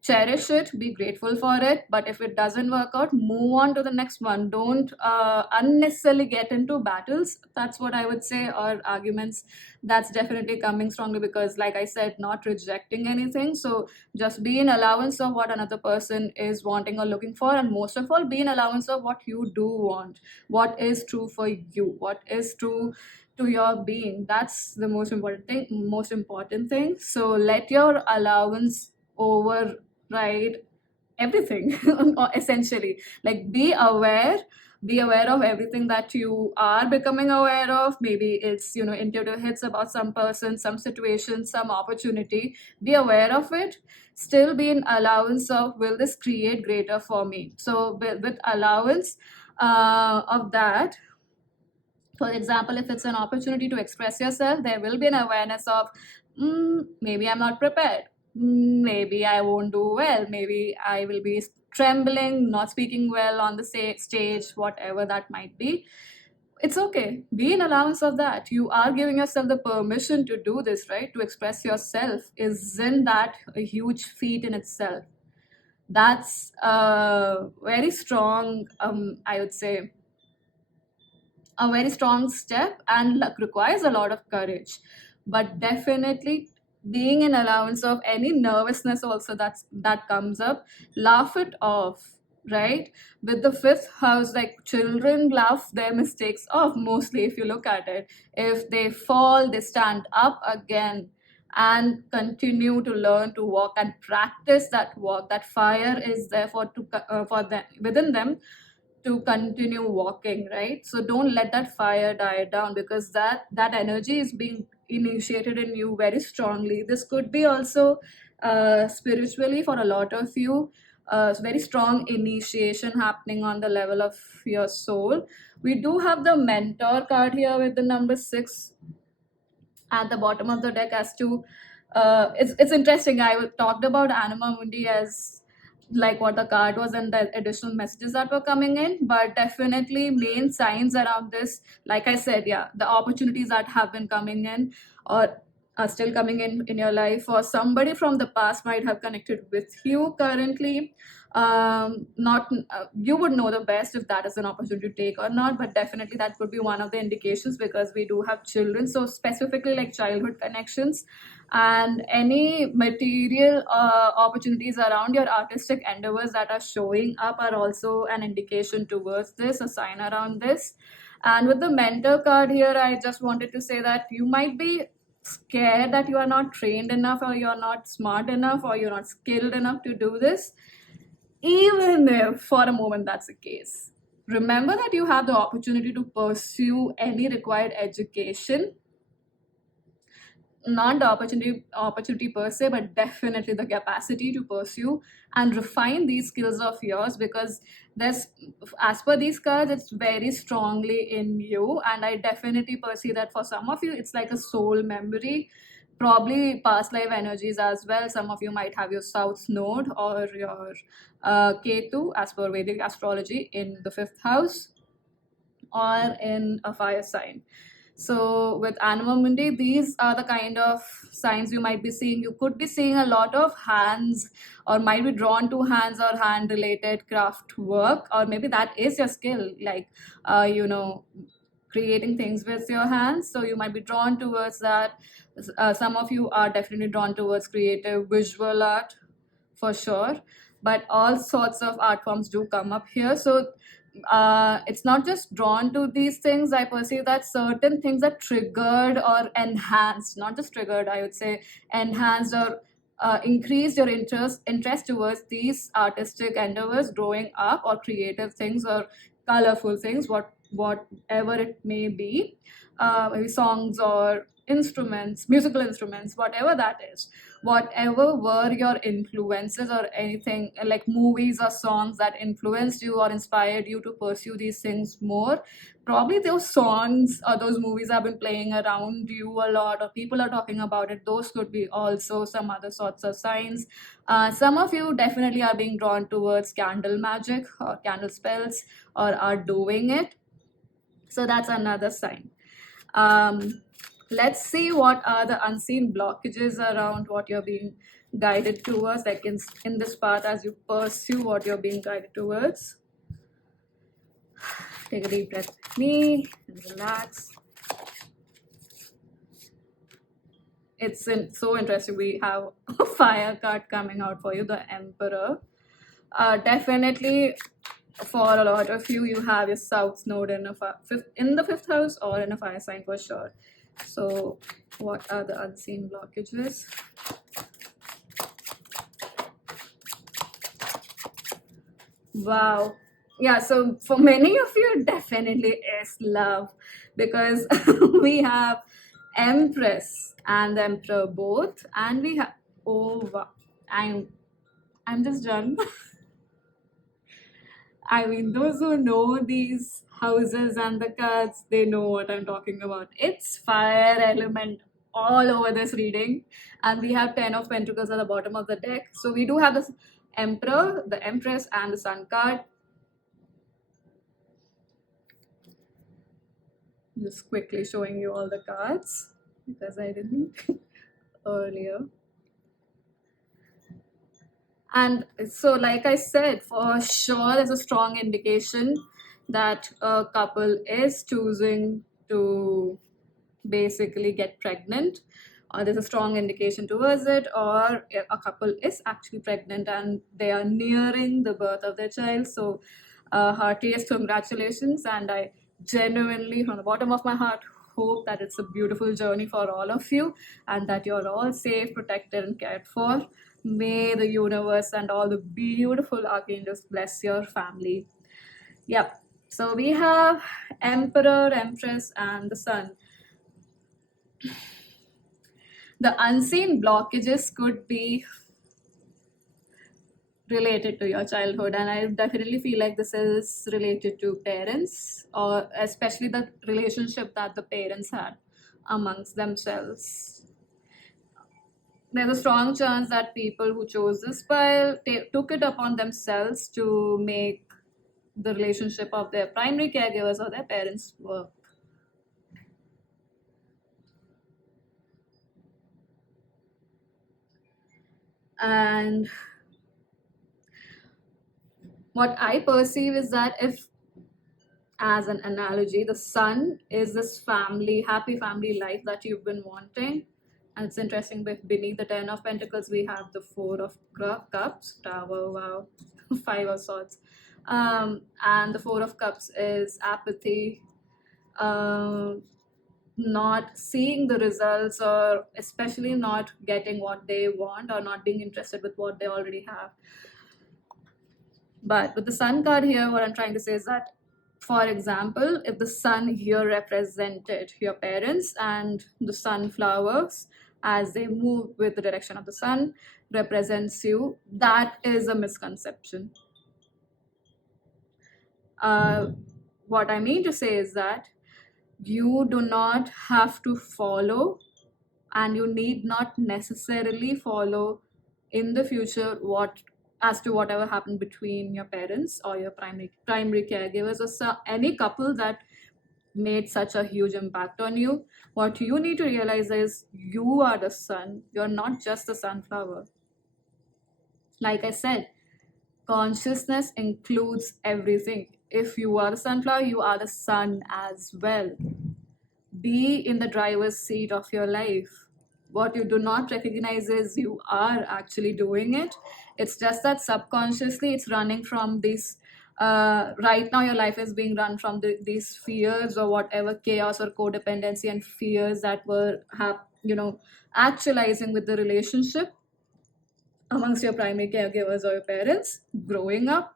cherish it, be grateful for it. But if it doesn't work out, move on to the next one. Don't unnecessarily get into battles, that's what I would say, or arguments. That's definitely coming strongly, because like I said, not rejecting anything. So just be in allowance of what another person is wanting or looking for, and most of all, be in allowance of what you do want, what is true for you, what is true to your being. That's the most important thing. So let your allowance override everything, or essentially, like, be aware, Be aware of everything that you are becoming aware of. Maybe it's, intuitive hits about some person, some situation, some opportunity. Be aware of it. Still be in allowance of, will this create greater for me? So with allowance of that, for example, if it's an opportunity to express yourself, there will be an awareness of, maybe I'm not prepared. Maybe I won't do well. Maybe I will be trembling, not speaking well on the stage, whatever that might be. It's okay. Be in allowance of that. You are giving yourself the permission to do this, right? To express yourself. Isn't that a huge feat in itself? That's very strong, I would say, a very strong step, and requires a lot of courage. But definitely being in allowance of any nervousness also that comes up, laugh it off, right? With the fifth house, like, children laugh their mistakes off mostly. If you look at it, if they fall, they stand up again and continue to learn to walk and practice that walk. That fire is there for them, within them, to continue walking, right? So don't let that fire die down, because that energy is being initiated in you very strongly. This could be also spiritually for a lot of you, very strong initiation happening on the level of your soul. We do have the mentor card here with the number 6 at the bottom of the deck. As to, it's interesting. I talked about Anima Mundi as like what the card was and the additional messages that were coming in, but definitely main signs around this, like I said, yeah, the opportunities that have been coming in or are still coming in your life, or somebody from the past might have connected with you currently. Not You would know the best if that is an opportunity to take or not, but definitely that could be one of the indications, because we do have children. So specifically like childhood connections, and any material opportunities around your artistic endeavors that are showing up are also an indication towards this, a sign around this. And with the mentor card here, I just wanted to say that you might be scared that you are not trained enough, or you're not smart enough, or you're not skilled enough to do this. Even if for a moment that's the case, remember that you have the opportunity to pursue any required education. Not the opportunity per se, but definitely the capacity to pursue and refine these skills of yours, because there's, as per these cards, it's very strongly in you. And I definitely perceive that for some of you it's like a soul memory, probably past life energies as well. Some of you might have your south node or your Ketu, as per Vedic astrology, in the 5th house or in a fire sign. So with Anima Mundi, these are the kind of signs you might be seeing. You could be seeing a lot of hands, or might be drawn to hands or hand related craft work, or maybe that is your skill, like, creating things with your hands. So you might be drawn towards that. Some of you are definitely drawn towards creative visual art, for sure. But all sorts of art forms do come up here. So it's not just drawn to these things. I perceive that certain things are triggered or enhanced, not just triggered, I would say enhanced, or increased your interest towards these artistic endeavors growing up, or creative things, or colorful things, whatever it may be. Maybe songs or instruments, musical instruments, whatever that is. Whatever were your influences, or anything like movies or songs that influenced you or inspired you to pursue these things more, probably those songs or those movies have been playing around you a lot, or people are talking about it. Those could be also some other sorts of signs. Some of you definitely are being drawn towards candle magic or candle spells, or are doing it. So that's another sign. um, let's see what are the unseen blockages around what you're being guided towards, like in this path, as you pursue what you're being guided towards. Take a deep breath with me and relax. So interesting. We have a fire card coming out for you, the Emperor. Definitely for a lot of you, you have your south node in the 5th house, or in a fire sign for sure. So what are the unseen blockages? Wow. Yeah, so for many of you, it definitely is love because we have Empress and the Emperor both, and we have oh, wow. I'm I'm just done. I mean, those who know these houses and the cards, they know what I'm talking about. It's fire element all over this reading, and we have 10 of Pentacles at the bottom of the deck. So we do have this Emperor, the Empress, and the Sun card. Just quickly showing you all the cards because I didn't earlier. And so, like I said, for sure, there's a strong indication that a couple is choosing to basically get pregnant, or there's a strong indication towards it, or a couple is actually pregnant and they are nearing the birth of their child. So, heartiest congratulations, and I genuinely, from the bottom of my heart, hope that it's a beautiful journey for all of you and that you're all safe, protected, and cared for. May the universe and all the beautiful archangels bless your family. Yep. So we have Emperor, Empress, and the Sun. The unseen blockages could be related to your childhood, and I definitely feel like this is related to parents, or especially the relationship that the parents had amongst themselves. There's a strong chance that people who chose this pile took it upon themselves to make the relationship of their primary caregivers or their parents work. And what I perceive is that if, as an analogy, the Sun is this family, happy family life that you've been wanting. And it's interesting, with beneath the 10 of Pentacles, we have the Four of Cups, Tower, wow, Five of Swords. And the Four of Cups is apathy, um, not seeing the results, or especially not getting what they want, or not being interested with what they already have. But with the Sun card here, what I'm trying to say is that, for example, if the Sun here represented your parents, and the sunflowers, as they move with the direction of the Sun, represents you, that is a misconception. Uh, what I mean to say is that you do not have to follow, and you need not necessarily follow in the future what, as to whatever happened between your parents or your primary caregivers, or any couple that made such a huge impact on you. What you need to realize is you are the Sun, you're not just the sunflower. Like I said, consciousness includes everything. If you are the sunflower, you are the Sun as well. Be in the driver's seat of your life. What you do not recognize is you are actually doing it. It's just that subconsciously it's running from this. Right now, your life is being run from these fears, or whatever chaos or codependency and fears that were actualizing with the relationship amongst your primary caregivers or your parents growing up.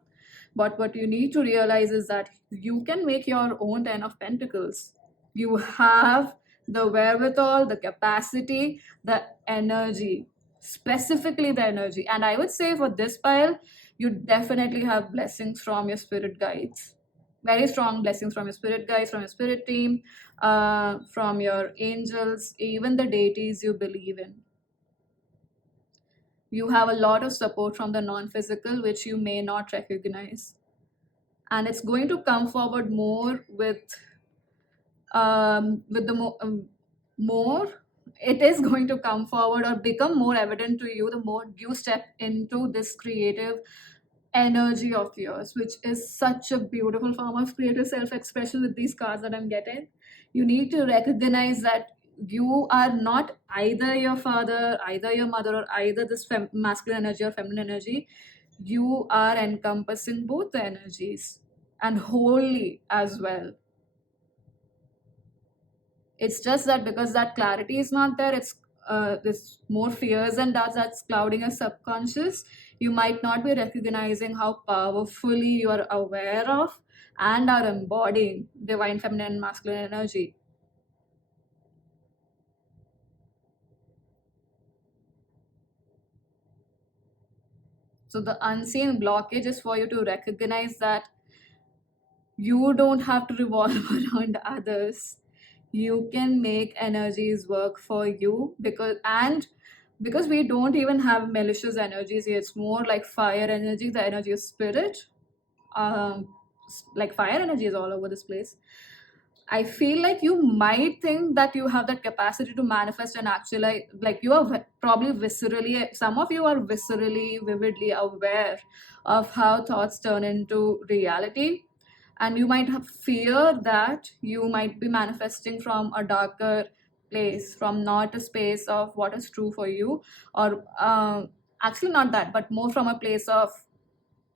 But what you need to realize is that you can make your own 10 of Pentacles. You have the wherewithal, the capacity, the energy, specifically the energy. And I would say for this pile, you definitely have blessings from your spirit guides. Very strong blessings from your spirit guides, from your spirit team, from your angels, even the deities you believe in. You have a lot of support from the non-physical, which you may not recognize, and it's going to come forward more with the more it is going to come forward or become more evident to you the more you step into this creative energy of yours, which is such a beautiful form of creative self-expression. With these cards that I'm getting, you need to recognize that you are not either your father, either your mother, or either this masculine energy or feminine energy. You are encompassing both the energies, and wholly as well. It's just that because that clarity is not there, it's there's more fears and doubts that's clouding your subconscious. You might not be recognizing how powerfully you are aware of and are embodying divine feminine and masculine energy. So the unseen blockage is for you to recognize that you don't have to revolve around others. You can make energies work for you, because we don't even have malicious energies here. It's more like fire energy, the energy of spirit. um like fire energy is all over this place. I feel like you might think that you have that capacity to manifest and actually, like you are probably viscerally, some of you are viscerally, vividly aware of how thoughts turn into reality. And you might have fear that you might be manifesting from a darker place, from not a space of what is true for you, or actually not that, but more from a place of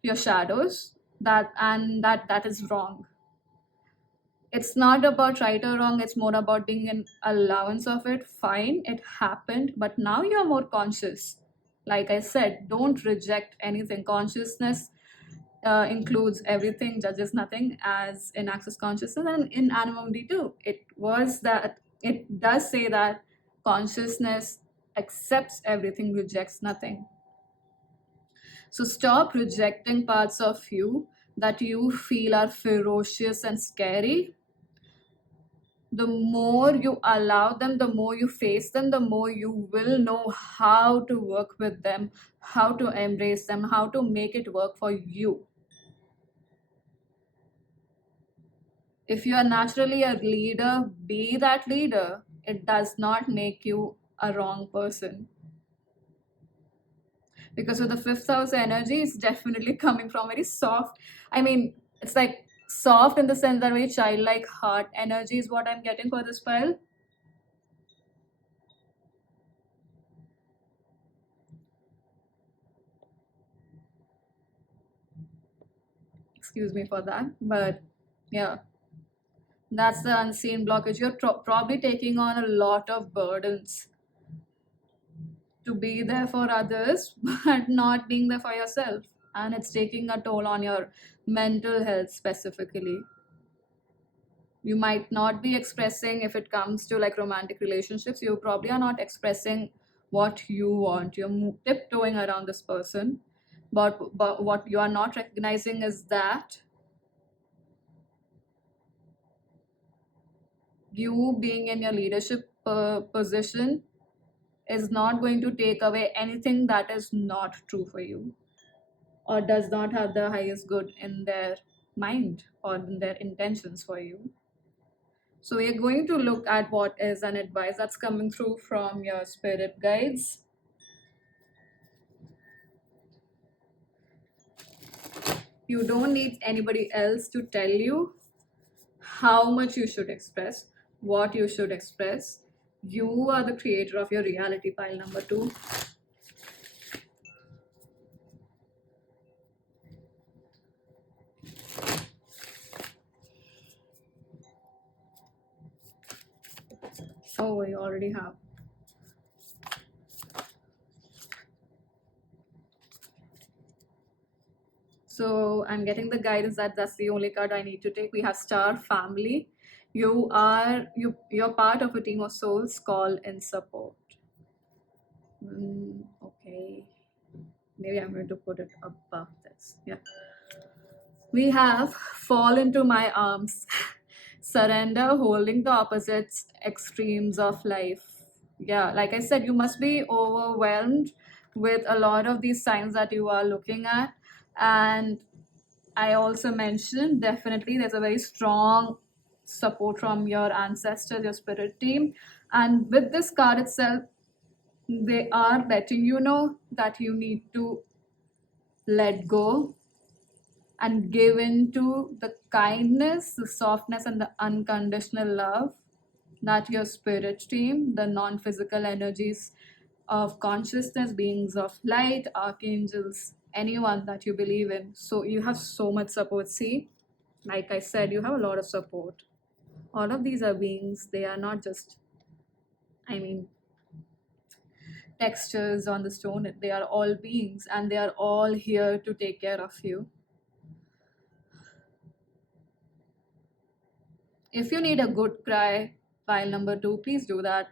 your shadows, that is wrong. It's not about right or wrong, it's more about being an allowance of it. Fine, it happened, but now you're more conscious. Like I said, don't reject anything. Consciousness includes everything, judges nothing, as in access consciousness and in anonymity too. It does say that consciousness accepts everything, rejects nothing. So stop rejecting parts of you that you feel are ferocious and scary. The more you allow them, the more you face them, the more you will know how to work with them, how to embrace them, how to make it work for you. If you are naturally a leader, be that leader. It does not make you a wrong person. Because with the fifth house energy, it's definitely coming from very soft. I mean, it's like soft in the sense that very childlike heart energy is what I'm getting for this pile. Excuse me for that. But yeah, that's the unseen blockage. You're probably taking on a lot of burdens to be there for others, but not being there for yourself. And it's taking a toll on your mental health specifically. You might not be expressing, if it comes to like romantic relationships, you probably are not expressing what you want. You're tiptoeing around this person. But what you are not recognizing is that you being in your leadership position is not going to take away anything that is not true for you, or does not have the highest good in their mind or in their intentions for you. So we're going to look at what is an advice that's coming through from your spirit guides. You don't need anybody else to tell you how much you should express, what you should express. You are the creator of your reality, pile number two. Oh, we already have. So I'm getting the guidance that that's the only card I need to take. We have Star Family. You're part of a team of souls called in support. Okay. Maybe I'm going to put it above this. Yeah. We have fall into my arms. Surrender, holding the opposites extremes of life. Yeah, like I said, you must be overwhelmed with a lot of these signs that you are looking at. And I also mentioned definitely there's a very strong support from your ancestors, your spirit team. And with this card itself, they are letting you know that you need to let go and give into the kindness, the softness, and the unconditional love that your spirit team, the non physical energies of consciousness, beings of light, archangels, anyone that you believe in. So you have so much support. See, like I said, you have a lot of support. All of these are beings, they are not just, I mean, textures on the stone. They are all beings and they are all here to take care of you. If you need a good cry, pile number two, please do that.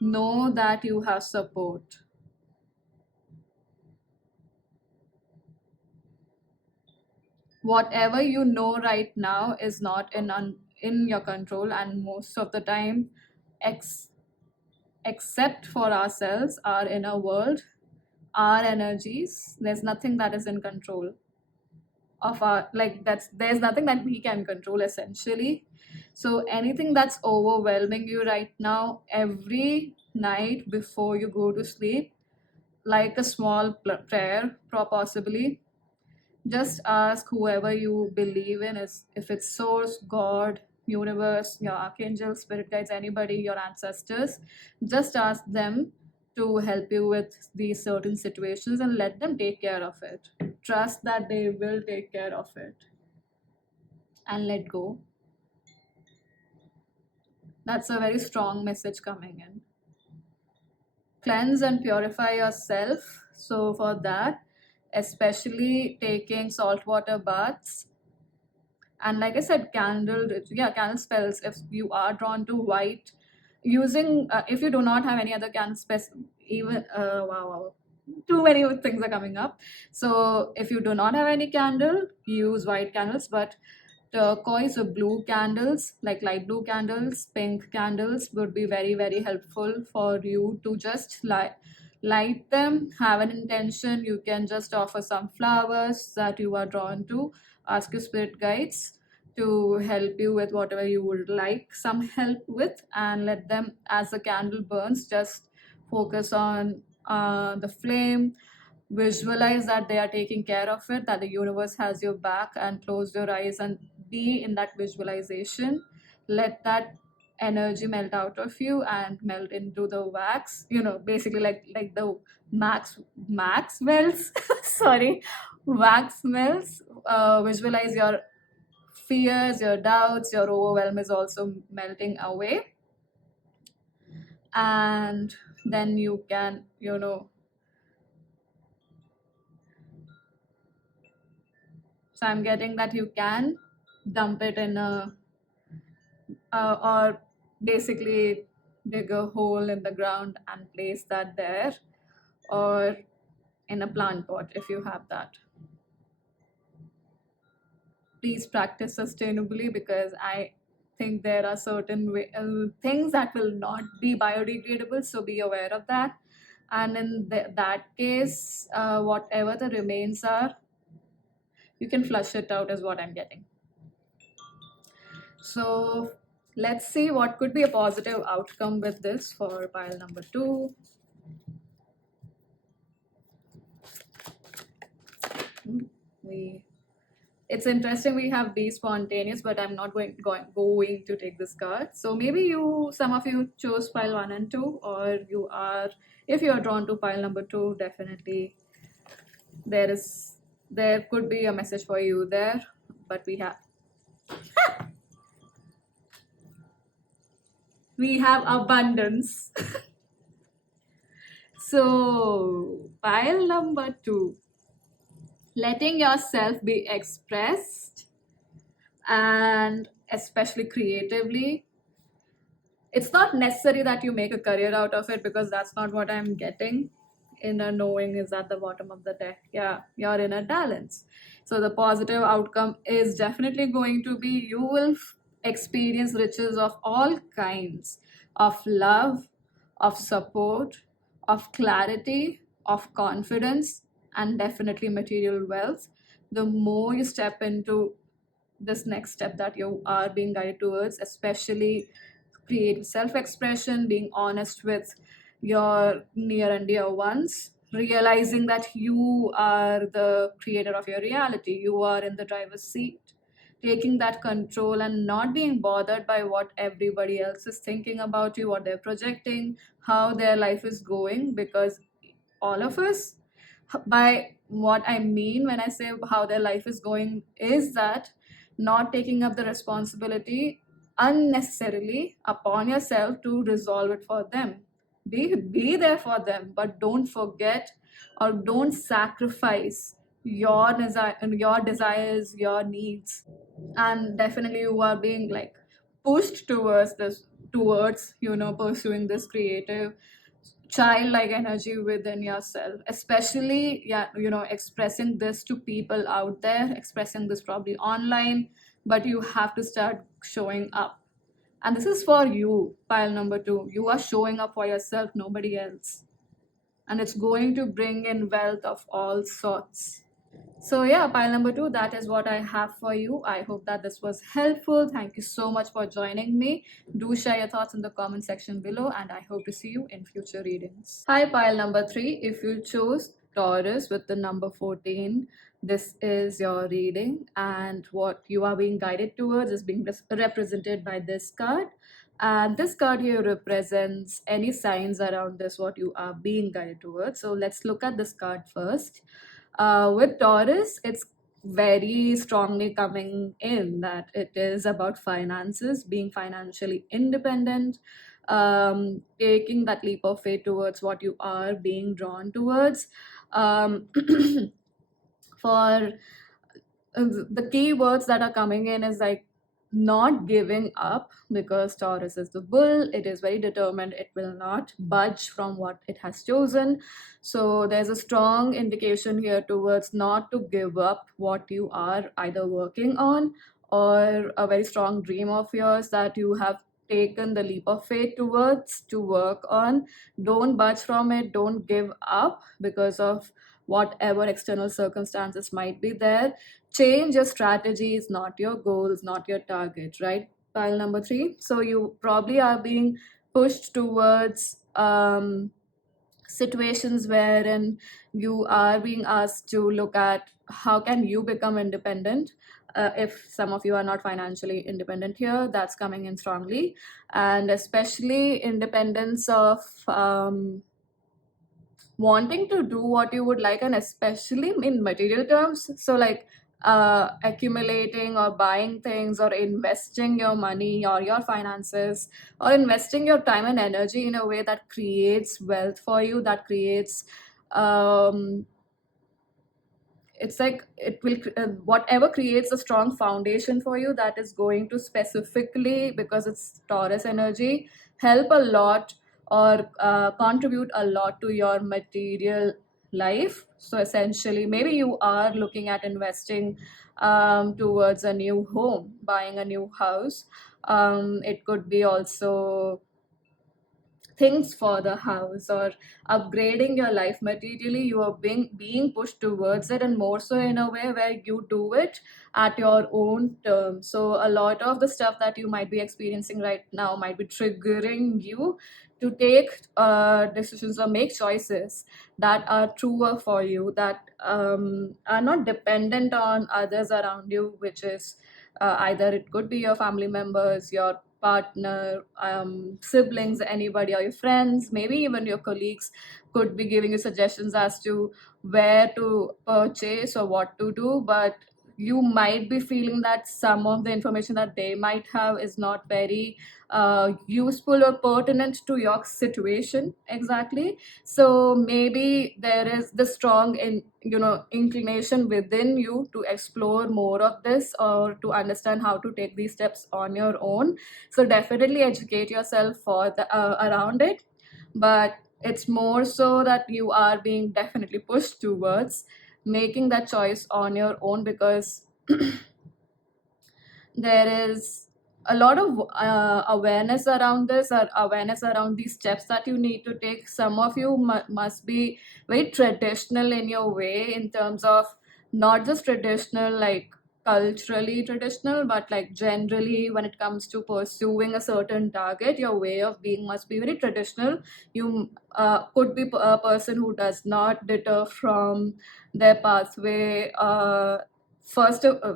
Know that you have support. Whatever you know right now is not in your control, and most of the time, ex- except for ourselves, our inner world, our energies, there's nothing that is in control of our, like, that's there's nothing that we can control essentially. So anything that's overwhelming you right now, every night before you go to sleep, like a small prayer, possibly just ask whoever you believe in, is if it's source, god, universe, your archangel, spirit guides, anybody, your ancestors, just ask them to help you with these certain situations and let them take care of it. Trust that they will take care of it and let go. That's a very strong message coming in. Cleanse and purify yourself. So for that, especially taking saltwater baths, and like I said, candle spells, if you are drawn to white, using if you do not have any other candle spells, even wow, too many things are coming up. So if you do not have any candle, use white candles, but turquoise or blue candles, like light blue candles, pink candles, would be very, very helpful for you to just light them, have an intention. You can just offer some flowers that you are drawn to, ask your spirit guides to help you with whatever you would like some help with, and let them, as the candle burns, just focus on the flame. Visualize that they are taking care of it, that the universe has your back, and close your eyes and be in that visualization. Let that energy melt out of you and melt into the wax, basically like the max melts sorry, wax melts. Visualize your fears, your doubts, your overwhelm is also melting away, and then you can, so I'm getting that you can dump it in a or basically dig a hole in the ground and place that there, or in a plant pot if you have that. Please practice sustainably, because I think there are certain things that will not be biodegradable, so be aware of that. And in that case, whatever the remains are, you can flush it out, is what I'm getting. So let's see what could be a positive outcome with this for pile number two. We It's interesting we have be spontaneous, but I'm not going to take this card. So maybe some of you chose pile one and two, or if you are drawn to pile number two, definitely there could be a message for you there. But we have abundance. So pile number two, letting yourself be expressed, and especially creatively. It's not necessary that you make a career out of it, because that's not what I'm getting. Inner knowing is at the bottom of the deck. Yeah, your inner talents. So the positive outcome is definitely going to be, you will experience riches of all kinds, of love, of support, of clarity, of confidence, and definitely material wealth. The more you step into this next step that you are being guided towards, especially creative self expression, being honest with your near and dear ones, realizing that you are the creator of your reality, you are in the driver's seat, taking that control and not being bothered by what everybody else is thinking about you, what they're projecting, how their life is going, because all of us, by what I mean when I say how their life is going, is that not taking up the responsibility unnecessarily upon yourself to resolve it for them. be there for them, but don't forget or don't sacrifice your desires, your needs. And definitely you are being like pushed towards this, towards pursuing this creative childlike energy within yourself, especially, yeah, expressing this to people out there, expressing this probably online, but you have to start showing up. And this is for you, pile number 2. You are showing up for yourself, nobody else, and it's going to bring in wealth of all sorts. So, yeah, pile number 2, that is what I have for you. I hope that this was helpful. Thank you so much for joining me. Do share your thoughts in the comment section below, and I hope to see you in future readings. Hi, pile number 3. If you chose Taurus with the number 14, this is your reading, and what you are being guided towards is being represented by this card. And this card here represents any signs around this, what you are being guided towards. So, let's look at this card first. With Taurus, it's very strongly coming in that it is about finances, being financially independent, taking that leap of faith towards what you are being drawn towards. Um, for the key words that are coming in is like not giving up, because Taurus is the bull. It is very determined. It will not budge from what it has chosen. So there's a strong indication here towards not to give up what you are either working on, or a very strong dream of yours that you have taken the leap of faith towards to work on. Don't budge from it. Don't give up because of whatever external circumstances might be there. Change your strategies, not your goals, not your target, right? Pile number 3. So you probably are being pushed towards situations wherein you are being asked to look at how can you become independent. If some of you are not financially independent here, that's coming in strongly. And especially independence of wanting to do what you would like, and especially in material terms. So like accumulating or buying things, or investing your money or your finances, or investing your time and energy in a way that creates wealth for you, that creates um, it's like it will whatever creates a strong foundation for you, that is going to specifically, because it's Taurus energy, help a lot, or contribute a lot to your material life. So essentially, maybe you are looking at investing towards a new home, buying a new house. It could be also things for the house, or upgrading your life materially. You are being pushed towards it, and more so in a way where you do it at your own terms. So a lot of the stuff that you might be experiencing right now might be triggering you to take decisions or make choices that are truer for you, that are not dependent on others around you, which is either it could be your family members, your partner, siblings, anybody, or your friends, maybe even your colleagues could be giving you suggestions as to where to purchase or what to do. But you might be feeling that some of the information that they might have is not very useful or pertinent to your situation exactly. So maybe there is the strong inclination within you to explore more of this, or to understand how to take these steps on your own. So definitely educate yourself for the around it. But it's more so that you are being definitely pushed towards making that choice on your own, because there is a lot of awareness around this, or awareness around these steps that you need to take. Some of you must be very traditional in your way, in terms of not just traditional like culturally traditional, but like generally when it comes to pursuing a certain target, your way of being must be very traditional. You could be a person who does not deter from their pathway,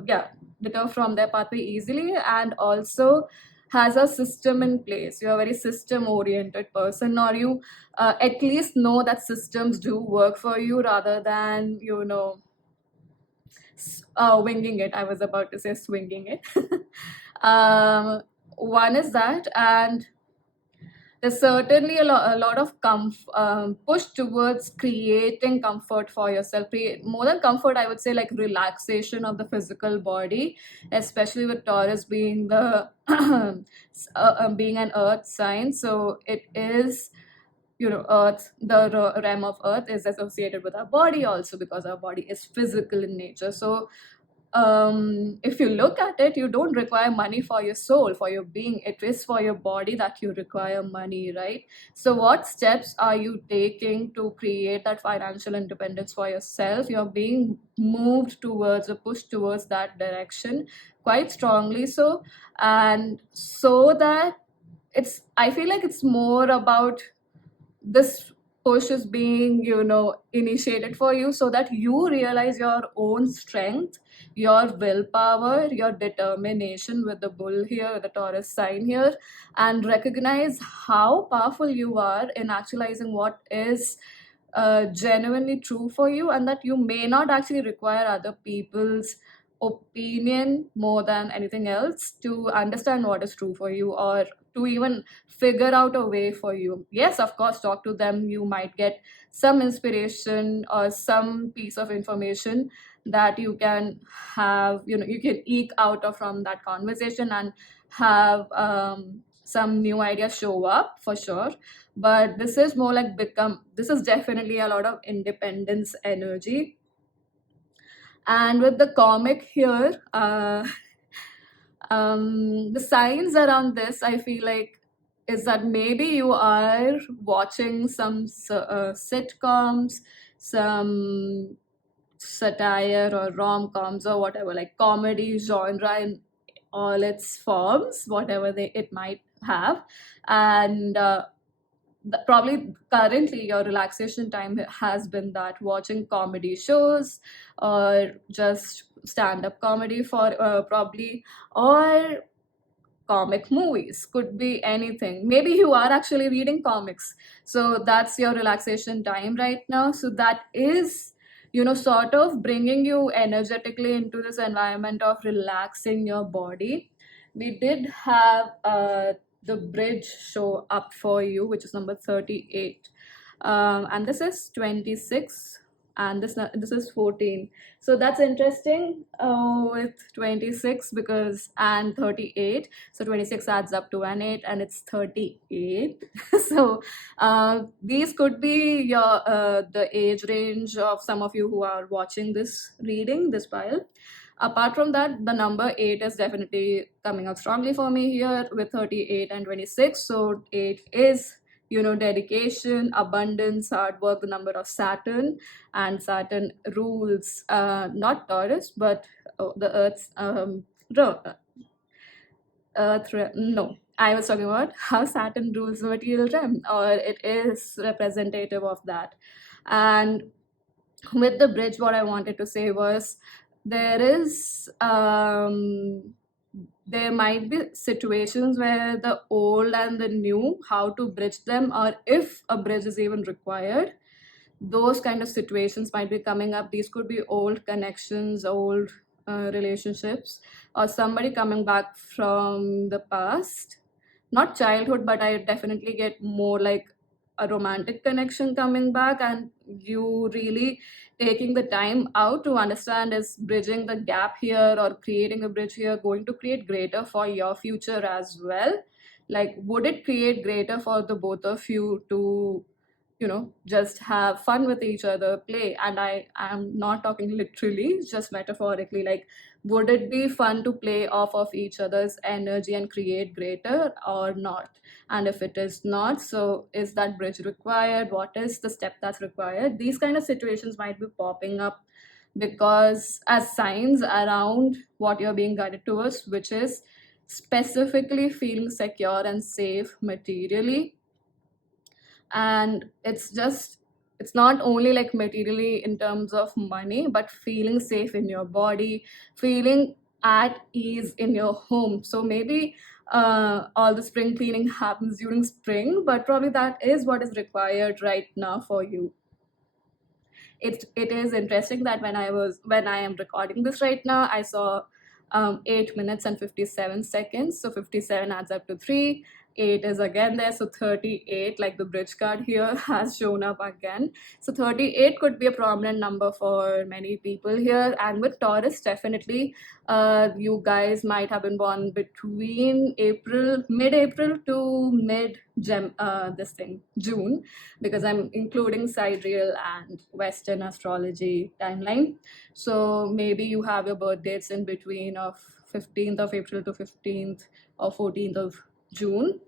yeah, deter from their pathway easily, and also has a system in place. You're a very system oriented person, or you at least know that systems do work for you, rather than winging it. I was about to say swinging it. um, One is that. And there's certainly a lot of push towards creating comfort for yourself. More than comfort, I would say like relaxation of the physical body, especially with Taurus being the being an earth sign. So it is, earth, the realm of earth is associated with our body also, because our body is physical in nature. So if you look at it, you don't require money for your soul, for your being. It is for your body that you require money, right? So what steps are you taking to create that financial independence for yourself? You're being moved towards or pushed towards that direction quite strongly. So, and so that I feel like it's more about this push is being, initiated for you, so that you realize your own strength, your willpower, your determination, with the bull here, the Taurus sign here, and recognize how powerful you are in actualizing what is genuinely true for you, and that you may not actually require other people's opinion more than anything else to understand what is true for you, or to even figure out a way for you. Yes, of course, talk to them. You might get some inspiration or some piece of information that you can have, you can eke out of from that conversation, and have some new ideas show up for sure. But this is more like this is definitely a lot of independence energy. And with the comic here, the signs around this, I feel like, is that maybe you are watching some sitcoms, some satire or rom-coms or whatever, like comedy genre in all its forms, whatever it might have. And probably currently your relaxation time has been that watching comedy shows, or just stand-up comedy for probably, or comic movies, could be anything. Maybe you are actually reading comics, so that's your relaxation time right now. So that is, sort of bringing you energetically into this environment of relaxing your body. We did have the bridge show up for you, which is number 38, and this is 26, and this is 14. So that's interesting with 26, because and 38. So 26 adds up to an 8, and it's 38. So these could be the age range of some of you who are watching this reading, this pile. Apart from that, the number 8 is definitely coming out strongly for me here with 38 and 26. So 8 is, dedication, abundance, hard work, the number of Saturn. And Saturn rules not Taurus, but the Earth's no, I was talking about how Saturn rules the material realm, or it is representative of that. And with the bridge, what I wanted to say was, there is there might be situations where the old and the new, how to bridge them, or if a bridge is even required. Those kind of situations might be coming up. These could be old connections, old relationships, or somebody coming back from the past. Not childhood, but I definitely get more like a romantic connection coming back, and you really taking the time out to understand, is bridging the gap here or creating a bridge here going to create greater for your future as well? Like, would it create greater for the both of you to, just have fun with each other, play? And I am not talking literally, just metaphorically. Like, would it be fun to play off of each other's energy and create greater, or not? And if it is not, so is that bridge required? What is the step that's required? These kind of situations might be popping up, because as signs around what you're being guided towards, which is specifically feeling secure and safe materially. And it's not only like materially in terms of money, but feeling safe in your body, feeling at ease in your home. So maybe all the spring cleaning happens during spring, but probably that is what is required right now for you. It is interesting that when I am recording this right now, I saw 8 minutes and 57 seconds. So 57 adds up to 3, 8 is again there, so 38, like the bridge card here, has shown up again. So 38 could be a prominent number for many people here. And with Taurus, definitely you guys might have been born between mid-April to this thing, June, because I'm including sidereal and Western astrology timeline. So maybe you have your birth dates in between of 15th of April to 15th or 14th of June.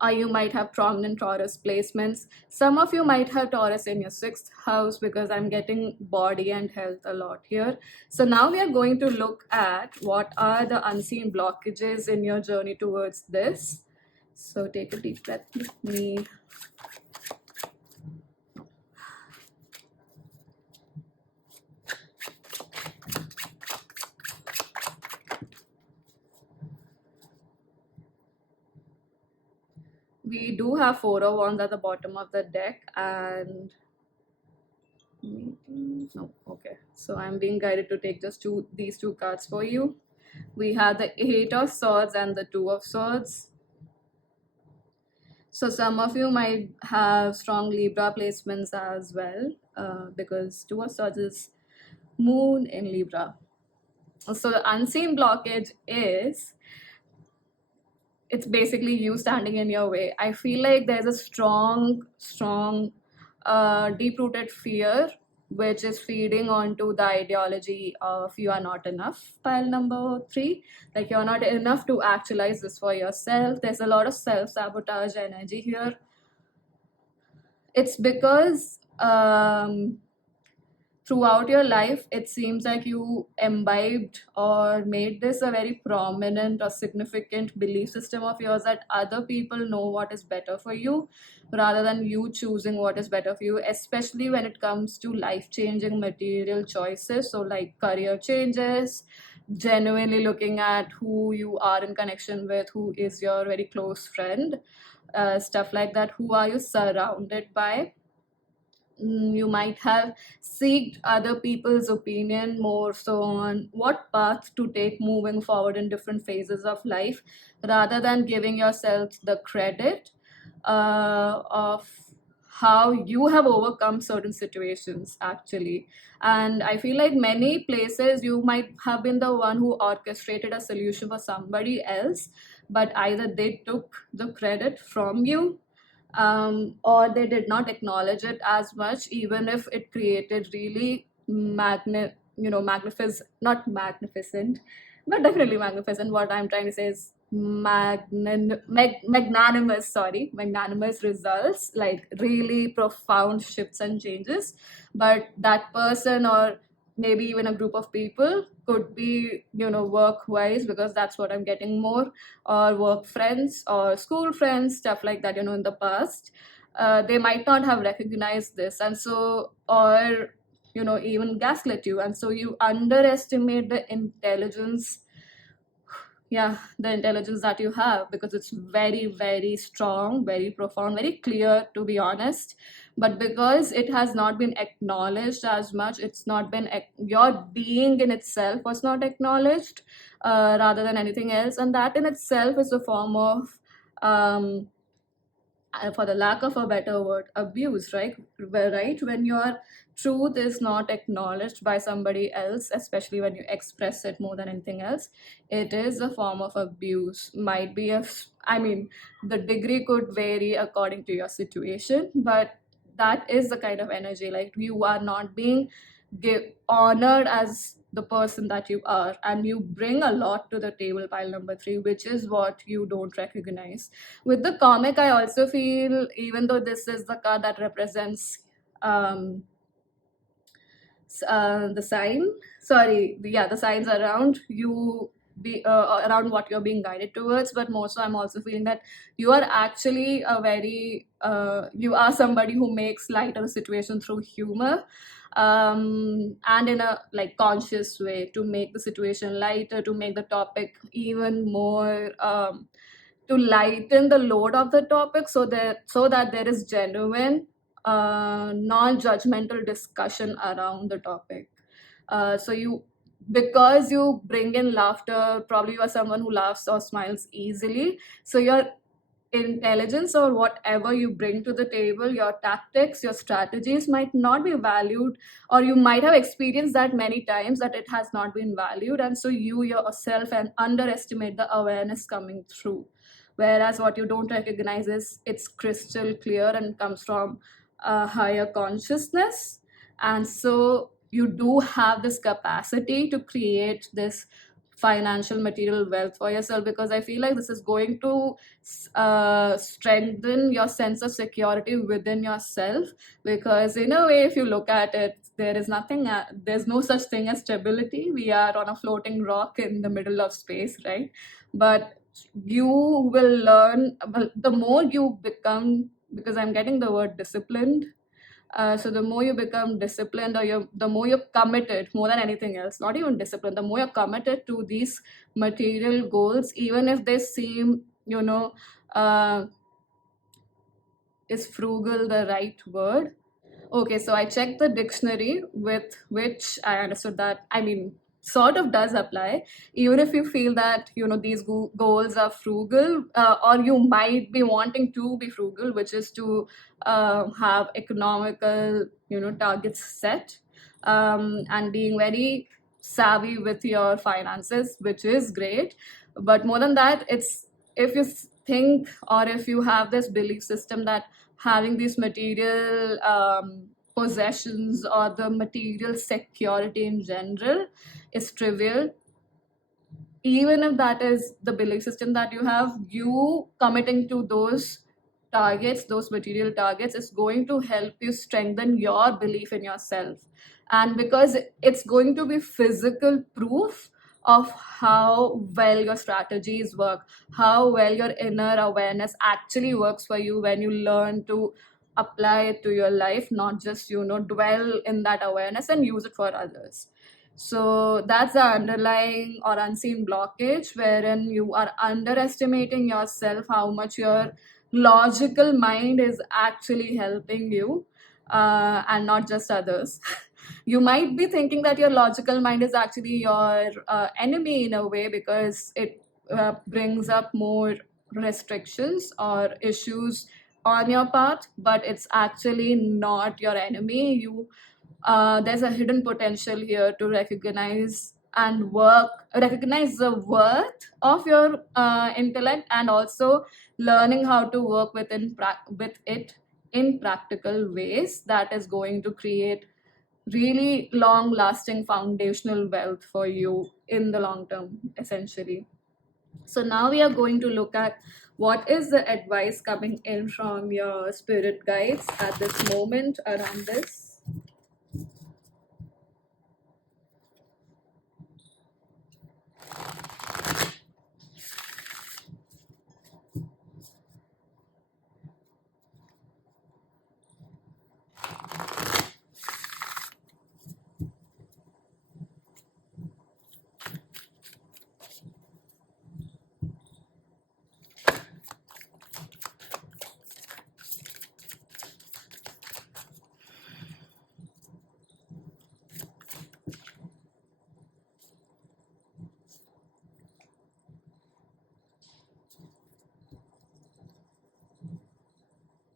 Or you might have prominent Taurus placements. Some of you might have Taurus in your sixth house, because I'm getting body and health a lot here. So now we are going to look at what are the unseen blockages in your journey towards this. So take a deep breath with me. We do have Four of Wands at the bottom of the deck, and no, okay. So I'm being guided to take just these two cards for you. We have the Eight of Swords and the Two of Swords. So some of you might have strong Libra placements as well, because Two of Swords is Moon in Libra. So the unseen blockage is, it's basically you standing in your way. I feel like there's a strong, deep-rooted fear which is feeding onto the ideology of you are not enough, pile number 3. Like, you're not enough to actualize this for yourself. There's a lot of self-sabotage energy here. It's because throughout your life, it seems like you imbibed or made this a very prominent or significant belief system of yours, that other people know what is better for you rather than you choosing what is better for you, especially when it comes to life-changing material choices. So, like career changes, genuinely looking at who you are in connection with, who is your very close friend, stuff like that. Who are you surrounded by? You might have seeked other people's opinion more so on what path to take moving forward in different phases of life, rather than giving yourself the credit of how you have overcome certain situations actually. And I feel like many places you might have been the one who orchestrated a solution for somebody else, but either they took the credit from you, or they did not acknowledge it as much, even if it created really magnificent, not magnificent, but definitely magnificent. What I'm trying to say is magnanimous results, like really profound shifts and changes. But that person, or maybe even a group of people, could be, work wise, because that's what I'm getting more, or work friends or school friends, stuff like that, in the past. They might not have recognized this, and so, or even gaslit you, and so you underestimate the intelligence, yeah, the intelligence that you have, because it's very, very strong, very profound, very clear, to be honest. But because it has not been acknowledged as much, it's not been your being in itself was not acknowledged, rather than anything else, and that in itself is a form of, for the lack of a better word, abuse, right? Right, when your truth is not acknowledged by somebody else, especially when you express it more than anything else, it is a form of abuse. Might be I mean, the degree could vary according to your situation, but that is the kind of energy, like you are not being honored as the person that you are, and you bring a lot to the table, pile number 3, which is what you don't recognize. With the comic, I also feel, even though this is the card that represents the sign, the signs around you, around what you're being guided towards, but more so I'm also feeling that you are actually a very you are somebody who makes light of a situation through humor, and in a like conscious way, to make the situation lighter, to make the topic even more, to lighten the load of the topic, so that there is genuine, non-judgmental discussion around the topic. So because you bring in laughter, probably you are someone who laughs or smiles easily, so your intelligence or whatever you bring to the table, your tactics, your strategies might not be valued, or you might have experienced that many times that it has not been valued, and so you yourself and underestimate the awareness coming through. Whereas what you don't recognize is it's crystal clear and comes from a higher consciousness. And so you do have this capacity to create this financial material wealth for yourself, because I feel like this is going to strengthen your sense of security within yourself. Because in a way, if you look at it, there's no such thing as stability. We are on a floating rock in the middle of space, right? But you will learn, well, the more you become, because I'm getting the word disciplined, so the more you become disciplined, or the more you're committed, more than anything else, not even disciplined, the more you're committed to these material goals, even if they seem, uh, is frugal the right word? Okay, so I checked the dictionary, with which I understood that, I mean, sort of does apply. Even if you feel that, these goals are frugal, or you might be wanting to be frugal, which is to have economical, targets set, and being very savvy with your finances, which is great. But more than that, it's, if you think, or if you have this belief system that having these material possessions, or the material security in general, is trivial, even if that is the belief system that you have, you committing to those targets, those material targets, is going to help you strengthen your belief in yourself. And because it's going to be physical proof of how well your strategies work, how well your inner awareness actually works for you when you learn to apply it to your life, not just, dwell in that awareness and use it for others. So that's the underlying or unseen blockage, wherein you are underestimating yourself, how much your logical mind is actually helping you, and not just others. You might be thinking that your logical mind is actually your enemy in a way, because it brings up more restrictions or issues on your path, but it's actually not your enemy. There's a hidden potential here to recognize the worth of your intellect, and also learning how to work with it in practical ways that is going to create really long lasting foundational wealth for you in the long term, essentially. So now we are going to look at what is the advice coming in from your spirit guides at this moment around this.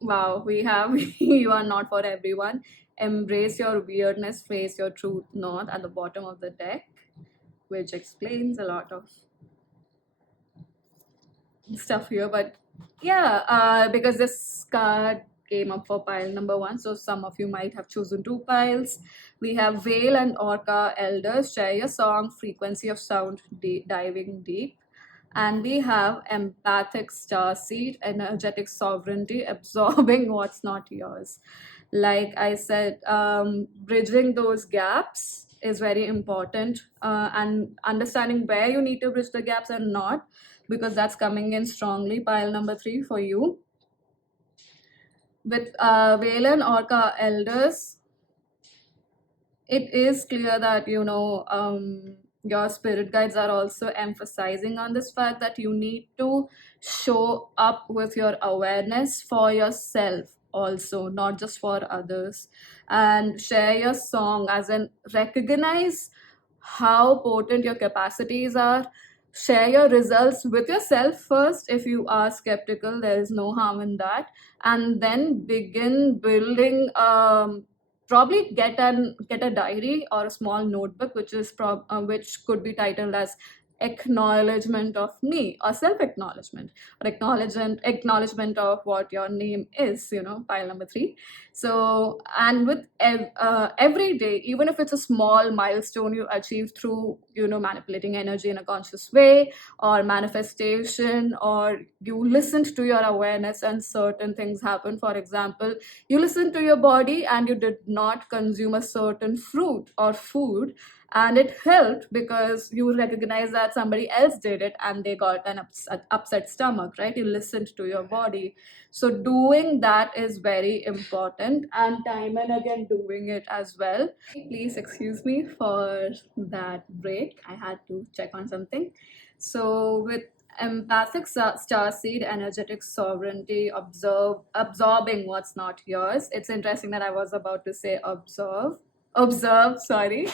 Wow, we have you are not for everyone. Embrace your weirdness, face your truth north at the bottom of the deck, which explains a lot of stuff here. But yeah, because this card came up for pile number one, so some of you might have chosen two piles. We have Whale and Orca Elders, share your song, frequency of sound, diving deep. And we have empathic star seed, energetic sovereignty, absorbing what's not yours. Like I said, bridging those gaps is very important, and understanding where you need to bridge the gaps and not, because that's coming in strongly. Pile number three for you. With Valen Orca Elders, it is clear that your spirit guides are also emphasizing on this fact that you need to show up with your awareness for yourself also, not just for others, and share your song, as in recognize how potent your capacities are. Share your results with yourself first. If you are skeptical, there is no harm in that. And then begin building, probably get a diary or a small notebook, which could be titled as acknowledgement of me, or self acknowledgement, or acknowledgement of what your name is, pile number 3. So, and with every day, even if it's a small milestone you achieve through, manipulating energy in a conscious way, or manifestation, or you listened to your awareness and certain things happen. For example, you listened to your body and you did not consume a certain fruit or food, and it helped because you recognize that somebody else did it and they got an upset stomach, right? You listened to your body. So doing that is very important, and time and again doing it as well. Please excuse me for that break. I had to check on something. So with empathic star seed, energetic sovereignty, absorbing what's not yours. It's interesting that I was about to say observe, sorry,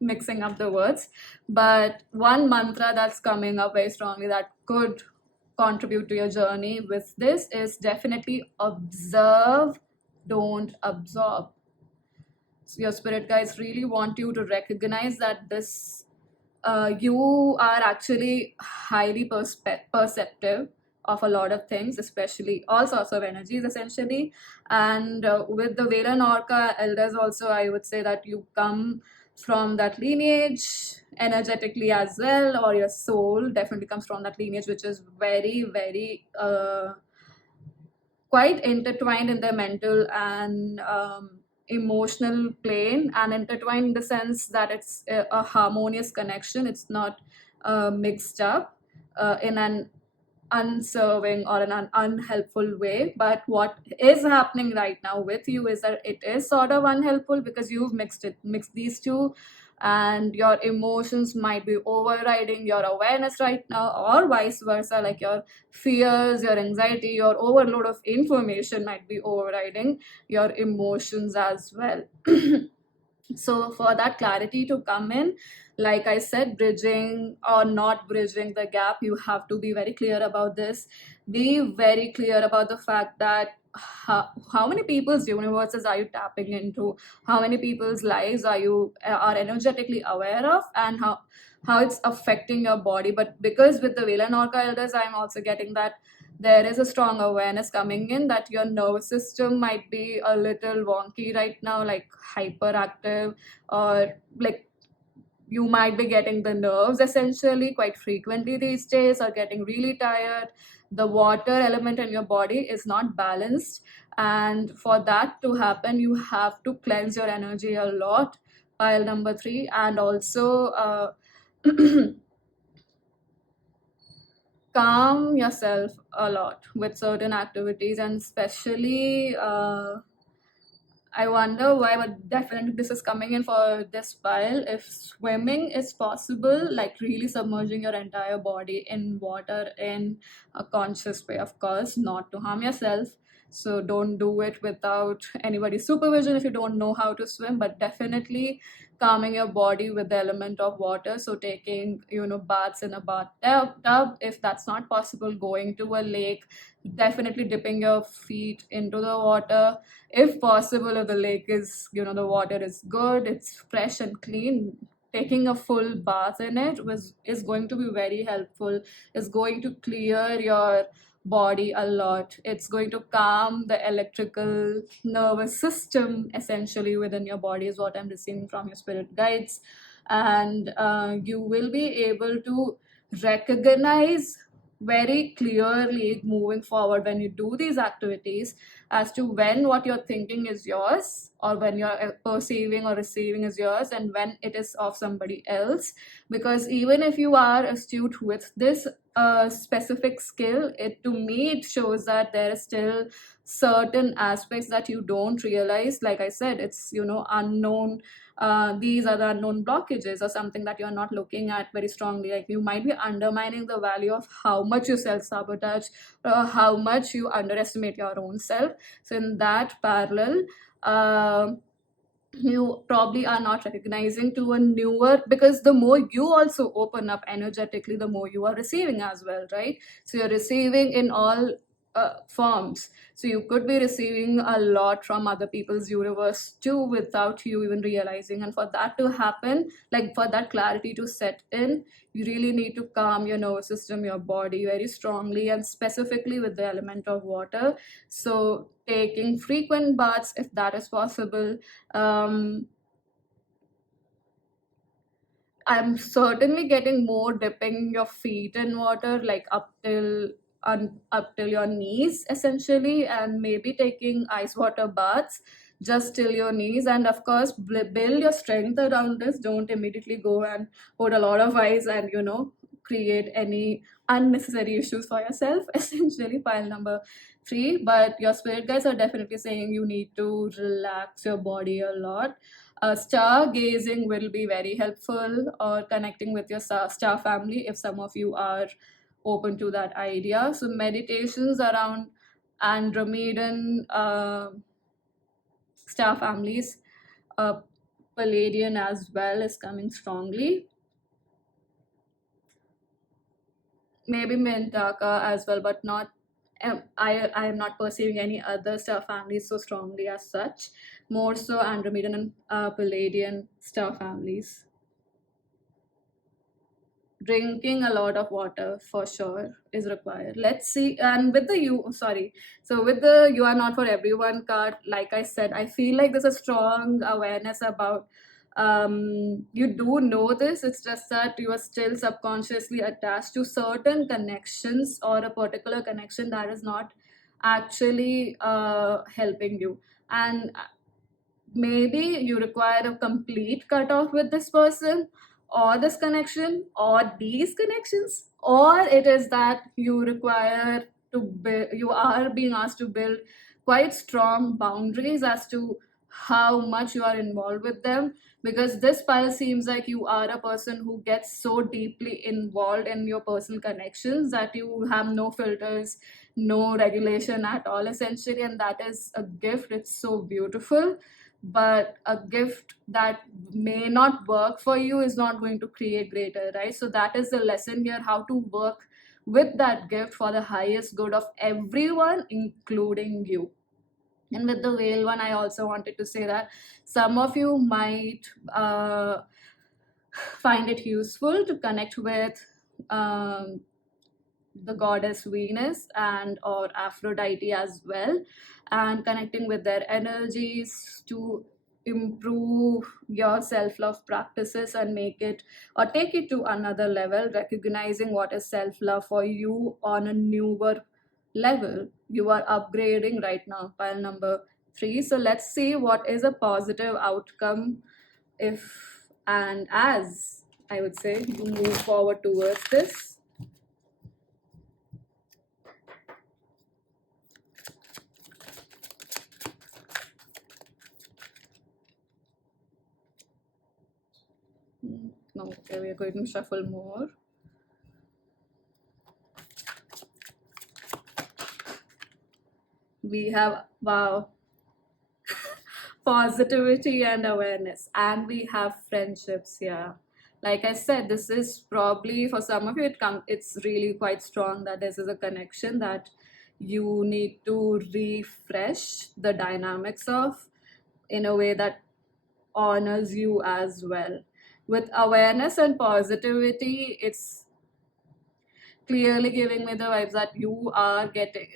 mixing up the words. But one mantra that's coming up very strongly that could contribute to your journey with this is definitely observe, don't absorb. So your spirit guides really want you to recognize that you are actually highly perceptive of a lot of things, especially all sorts of energies, essentially. And with the Vela and Orca elders, also, I would say that you come from that lineage energetically as well, or your soul definitely comes from that lineage, which is very, very quite intertwined in the mental and emotional plane, and intertwined in the sense that it's a harmonious connection. It's not mixed up in an unserving or an unhelpful way. But what is happening right now with you is that it is sort of unhelpful because you've mixed these two, and your emotions might be overriding your awareness right now, or vice versa, like your fears, your anxiety, your overload of information might be overriding your emotions as well. So for that clarity to come in, like I said, bridging or not bridging the gap, you have to be very clear about this. Be very clear about the fact that how many people's universes are you tapping into, how many people's lives are energetically aware of, and how it's affecting your body. But because with the Vela and Orca elders, I'm also getting that there is a strong awareness coming in that your nervous system might be a little wonky right now, like hyperactive, or like you might be getting the nerves essentially quite frequently these days, or getting really tired. The water element in your body is not balanced, and for that to happen, you have to cleanse your energy a lot, pile number 3. And also calm yourself a lot with certain activities, and especially I wonder why, but definitely this is coming in for this pile. If swimming is possible, like really submerging your entire body in water in a conscious way, of course, not to harm yourself. So don't do it without anybody's supervision if you don't know how to swim, but definitely calming your body with the element of water. So taking, baths in a bathtub, if that's not possible, going to a lake, definitely dipping your feet into the water if possible. If the lake is, the water is good, it's fresh and clean, taking a full bath in it is going to be very helpful. It's going to clear your body a lot. It's going to calm the electrical nervous system essentially within your body, is what I'm receiving from your spirit guides. And you will be able to recognize very clearly moving forward when you do these activities as to when what you're thinking is yours, or when you're perceiving or receiving is yours, and when it is of somebody else. Because even if you are astute with this specific skill, it to me it shows that there is still certain aspects that you don't realize. Like I said, it's unknown. These are the unknown blockages, or something that you're not looking at very strongly. Like you might be undermining the value of how much you self-sabotage, how much you underestimate your own self. So in that parallel, you probably are not recognizing to a newer, because the more you also open up energetically, the more you are receiving as well, right? So you're receiving in all forms. So you could be receiving a lot from other people's universe too without you even realizing. And for that to happen, like for that clarity to set in, you really need to calm your nervous system, your body very strongly, and specifically with the element of water. So taking frequent baths if that is possible. um, I'm certainly getting more dipping your feet in water, like up till your knees essentially, and maybe taking ice water baths just till your knees. And of course, build your strength around this. Don't immediately go and put a lot of ice and create any unnecessary issues for yourself. Essentially, pile number three. But your spirit guides are definitely saying you need to relax your body a lot. Stargazing will be very helpful, or connecting with your star family if some of you are open to that idea. So, meditations around Andromedan star families, uh, Palladian as well is coming strongly. Maybe Mintaka as well, but not. I am not perceiving any other star families so strongly as such. More so Andromedan and Palladian star families. Drinking a lot of water for sure is required. Let's see. And with the you sorry so with the you are not for everyone card, like I said, I feel like there's a strong awareness about, you do know this, it's just that you are still subconsciously attached to certain connections, or a particular connection that is not actually helping you. And maybe you require a complete cutoff with this person, or this connection, or these connections, or it is that you require to build, you are being asked to build quite strong boundaries as to how much you are involved with them. Because this pile seems like you are a person who gets so deeply involved in your personal connections that you have no filters, no regulation at all, essentially. And that is a gift, it's so beautiful. But a gift that may not work for you is not going to create greater, right? So that is the lesson here, how to work with that gift for the highest good of everyone, including you. And with the whale one, I also wanted to say that some of you might find it useful to connect with um, the goddess Venus and or Aphrodite as well, and connecting with their energies to improve your self-love practices and make it or take it to another level, recognizing what is self-love for you on a newer level. You are upgrading right now, pile number three. So let's see what is a positive outcome if and as I would say you move forward towards this. No, okay, we are going to shuffle more. We have, wow, positivity and awareness, and we have friendships. Yeah, like I said, this is probably for some of you, it's really quite strong that this is a connection that you need to refresh the dynamics of, in a way that honors you as well. With awareness and positivity, it's clearly giving me the vibes that you are getting,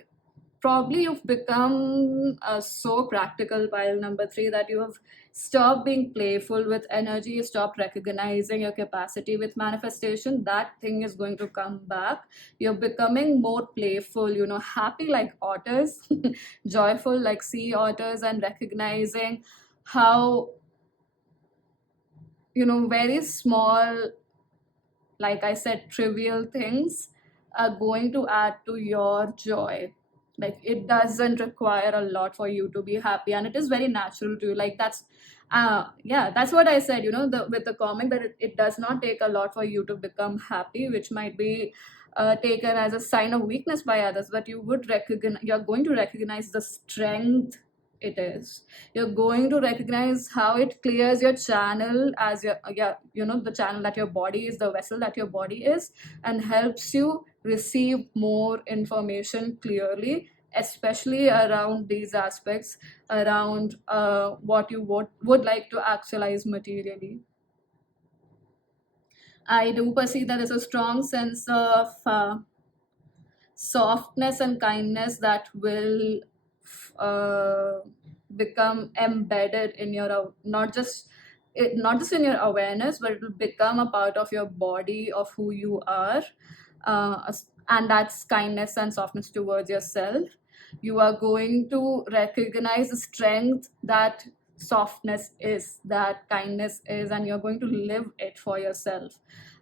probably you've become so practical, pile number three, that you have stopped being playful with energy, you stopped recognizing your capacity with manifestation. That thing is going to come back. You're becoming more playful, happy like otters, joyful like sea otters, and recognizing how very small, like I said, trivial things are going to add to your joy. Like it doesn't require a lot for you to be happy, and it is very natural to you. Like that's, yeah, that's what I said. With the comic, that it does not take a lot for you to become happy, which might be taken as a sign of weakness by others. But you're going to recognize the strength it is. You're going to recognize how it clears your channel as your, yeah, the channel that your body is, the vessel that your body is, and helps you receive more information clearly, especially around these aspects, around what you would like to actualize materially. I do perceive that there's a strong sense of softness and kindness that will uh, become embedded in your not just in your awareness, but it will become a part of your body, of who you are, and that's kindness and softness towards yourself. You are going to recognize the strength that softness is, that kindness is, and you're going to live it for yourself,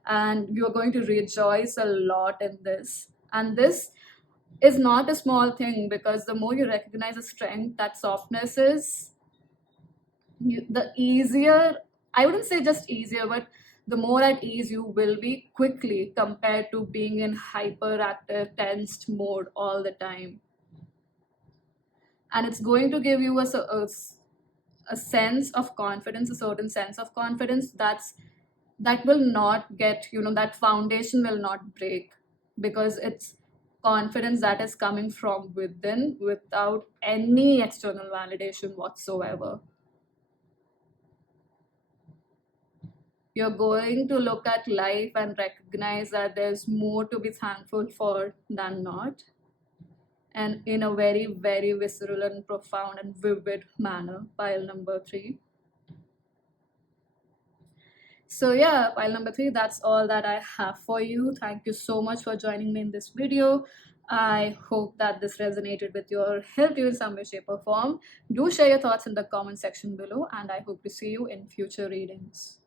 and you're going to rejoice a lot in this. And this is not a small thing, because the more you recognize the strength that softness is, the easier, I wouldn't say just easier, but the more at ease you will be quickly, compared to being in hyperactive, tensed mode all the time. And it's going to give you a sense of confidence, a certain sense of confidence that will not get, that foundation will not break, because it's confidence that is coming from within without any external validation whatsoever. You're going to look at life and recognize that there's more to be thankful for than not, and in a very, very visceral and profound and vivid manner. Pile number 3. So yeah, pile number 3, that's all that I have for you. Thank you so much for joining me in this video. I hope that this resonated with you or helped you in some way, shape, or form. Do share your thoughts in the comment section below, and I hope to see you in future readings.